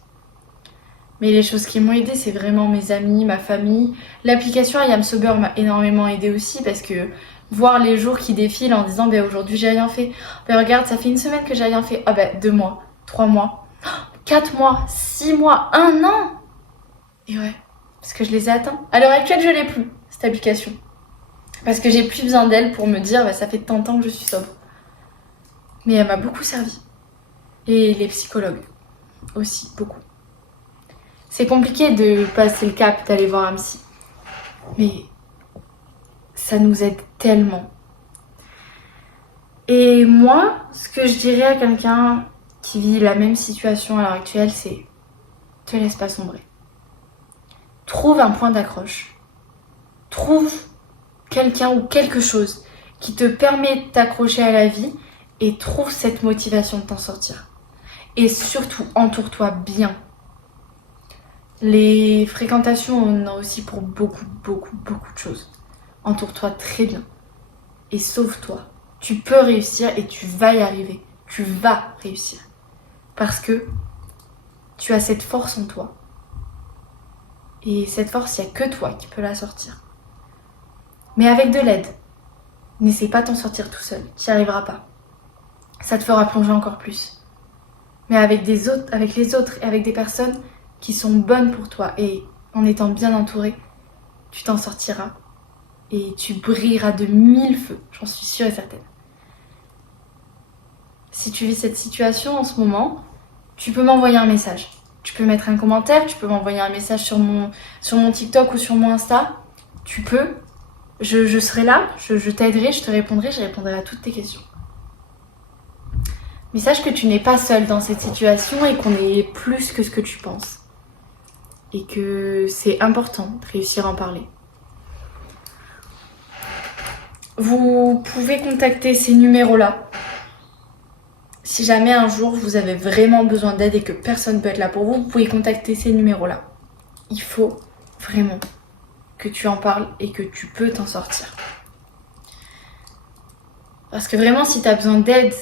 Mais les choses qui m'ont aidée, c'est vraiment mes amis, ma famille. L'application I Am Sober m'a énormément aidée aussi parce que voir les jours qui défilent en disant bah, aujourd'hui j'ai rien fait. Bah, regarde, ça fait 1 semaine que j'ai rien fait. Ah bah 2 mois, 3 mois, 4 mois, 6 mois, 1 an. Et ouais, parce que je les ai atteints. À l'heure actuelle, je l'ai plus, cette application. Parce que j'ai plus besoin d'elle pour me dire bah, ça fait tant de temps que je suis sobre. Mais elle m'a beaucoup servi. Et les psychologues aussi, beaucoup. C'est compliqué de passer le cap d'aller voir un psy. Mais ça nous aide tellement. Et moi, ce que je dirais à quelqu'un qui vit la même situation à l'heure actuelle, c'est te laisse pas sombrer. Trouve un point d'accroche. Trouve quelqu'un ou quelque chose qui te permet de t'accrocher à la vie et trouve cette motivation de t'en sortir. Et surtout, entoure-toi bien. Les fréquentations, on en a aussi pour beaucoup de choses. Entoure-toi très bien. Et sauve-toi. Tu peux réussir et tu vas y arriver. Tu vas réussir. Parce que tu as cette force en toi. Et cette force, il n'y a que toi qui peux la sortir. Mais avec de l'aide. N'essaie pas de t'en sortir tout seul. Tu n'y arriveras pas. Ça te fera plonger encore plus. Mais avec les autres et avec des personnes qui sont bonnes pour toi et en étant bien entouré, tu t'en sortiras et tu brilleras de 1000 feux, j'en suis sûre et certaine. Si tu vis cette situation en ce moment, tu peux m'envoyer un message. Tu peux mettre un commentaire, tu peux m'envoyer un message sur mon TikTok ou sur mon Insta. Tu peux. Je serai là, je t'aiderai, je te répondrai, je répondrai à toutes tes questions. Mais sache que tu n'es pas seule dans cette situation et qu'on est plus que ce que tu penses. Et que c'est important de réussir à en parler. Vous pouvez contacter ces numéros-là. Si jamais un jour vous avez vraiment besoin d'aide et que personne ne peut être là pour vous, vous pouvez contacter ces numéros-là. Il faut vraiment que tu en parles et que tu peux t'en sortir. Parce que vraiment, si tu as besoin d'aide,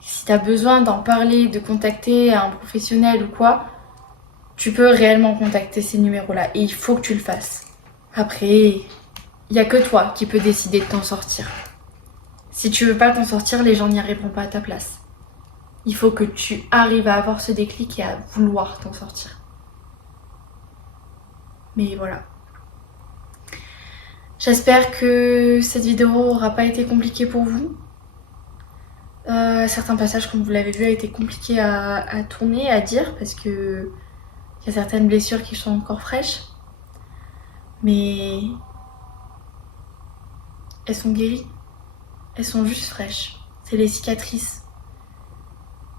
si tu as besoin d'en parler, de contacter un professionnel ou quoi, tu peux réellement contacter ces numéros-là et il faut que tu le fasses. Après, il n'y a que toi qui peux décider de t'en sortir. Si tu veux pas t'en sortir, les gens n'y arriveront pas à ta place. Il faut que tu arrives à avoir ce déclic et à vouloir t'en sortir. Mais voilà. J'espère que cette vidéo n'aura pas été compliquée pour vous. Certains passages, comme vous l'avez vu, a été compliqué à tourner, à dire, parce que il y a certaines blessures qui sont encore fraîches. Mais elles sont guéries. Elles sont juste fraîches. C'est les cicatrices.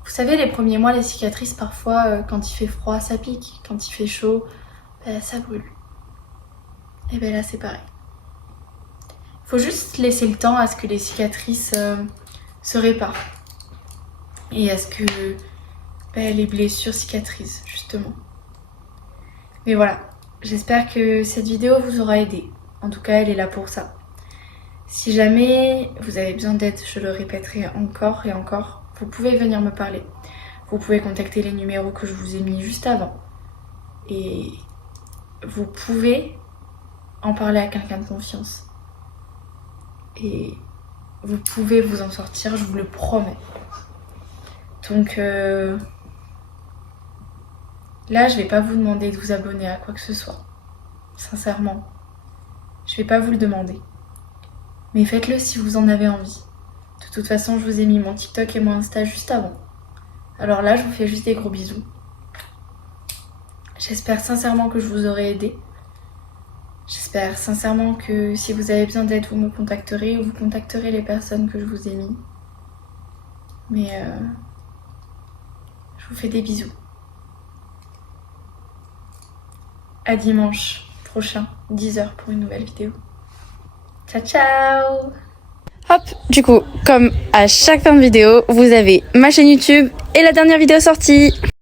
Vous savez, les premiers mois, les cicatrices, parfois, quand il fait froid, ça pique. Quand il fait chaud, ça brûle. Et bien là, c'est pareil. Il faut juste laisser le temps à ce que les cicatrices se réparent. Et à ce que les blessures cicatrisent, justement. Mais voilà, j'espère que cette vidéo vous aura aidé. En tout cas, elle est là pour ça. Si jamais vous avez besoin d'aide, je le répéterai encore et encore, vous pouvez venir me parler. Vous pouvez contacter les numéros que je vous ai mis juste avant. Et vous pouvez en parler à quelqu'un de confiance. Et vous pouvez vous en sortir, je vous le promets. Donc là, je vais pas vous demander de vous abonner à quoi que ce soit. Sincèrement, je vais pas vous le demander. Mais faites-le si vous en avez envie. De toute façon, je vous ai mis mon TikTok et mon Insta juste avant. Alors là, je vous fais juste des gros bisous. J'espère sincèrement que je vous aurai aidé. J'espère sincèrement que si vous avez besoin d'aide, vous me contacterez ou vous contacterez les personnes que je vous ai mis. Mais je vous fais des bisous. À dimanche prochain, 10h pour une nouvelle vidéo. Ciao ciao! Hop, du coup, comme à chaque fin de vidéo, vous avez ma chaîne YouTube et la dernière vidéo sortie.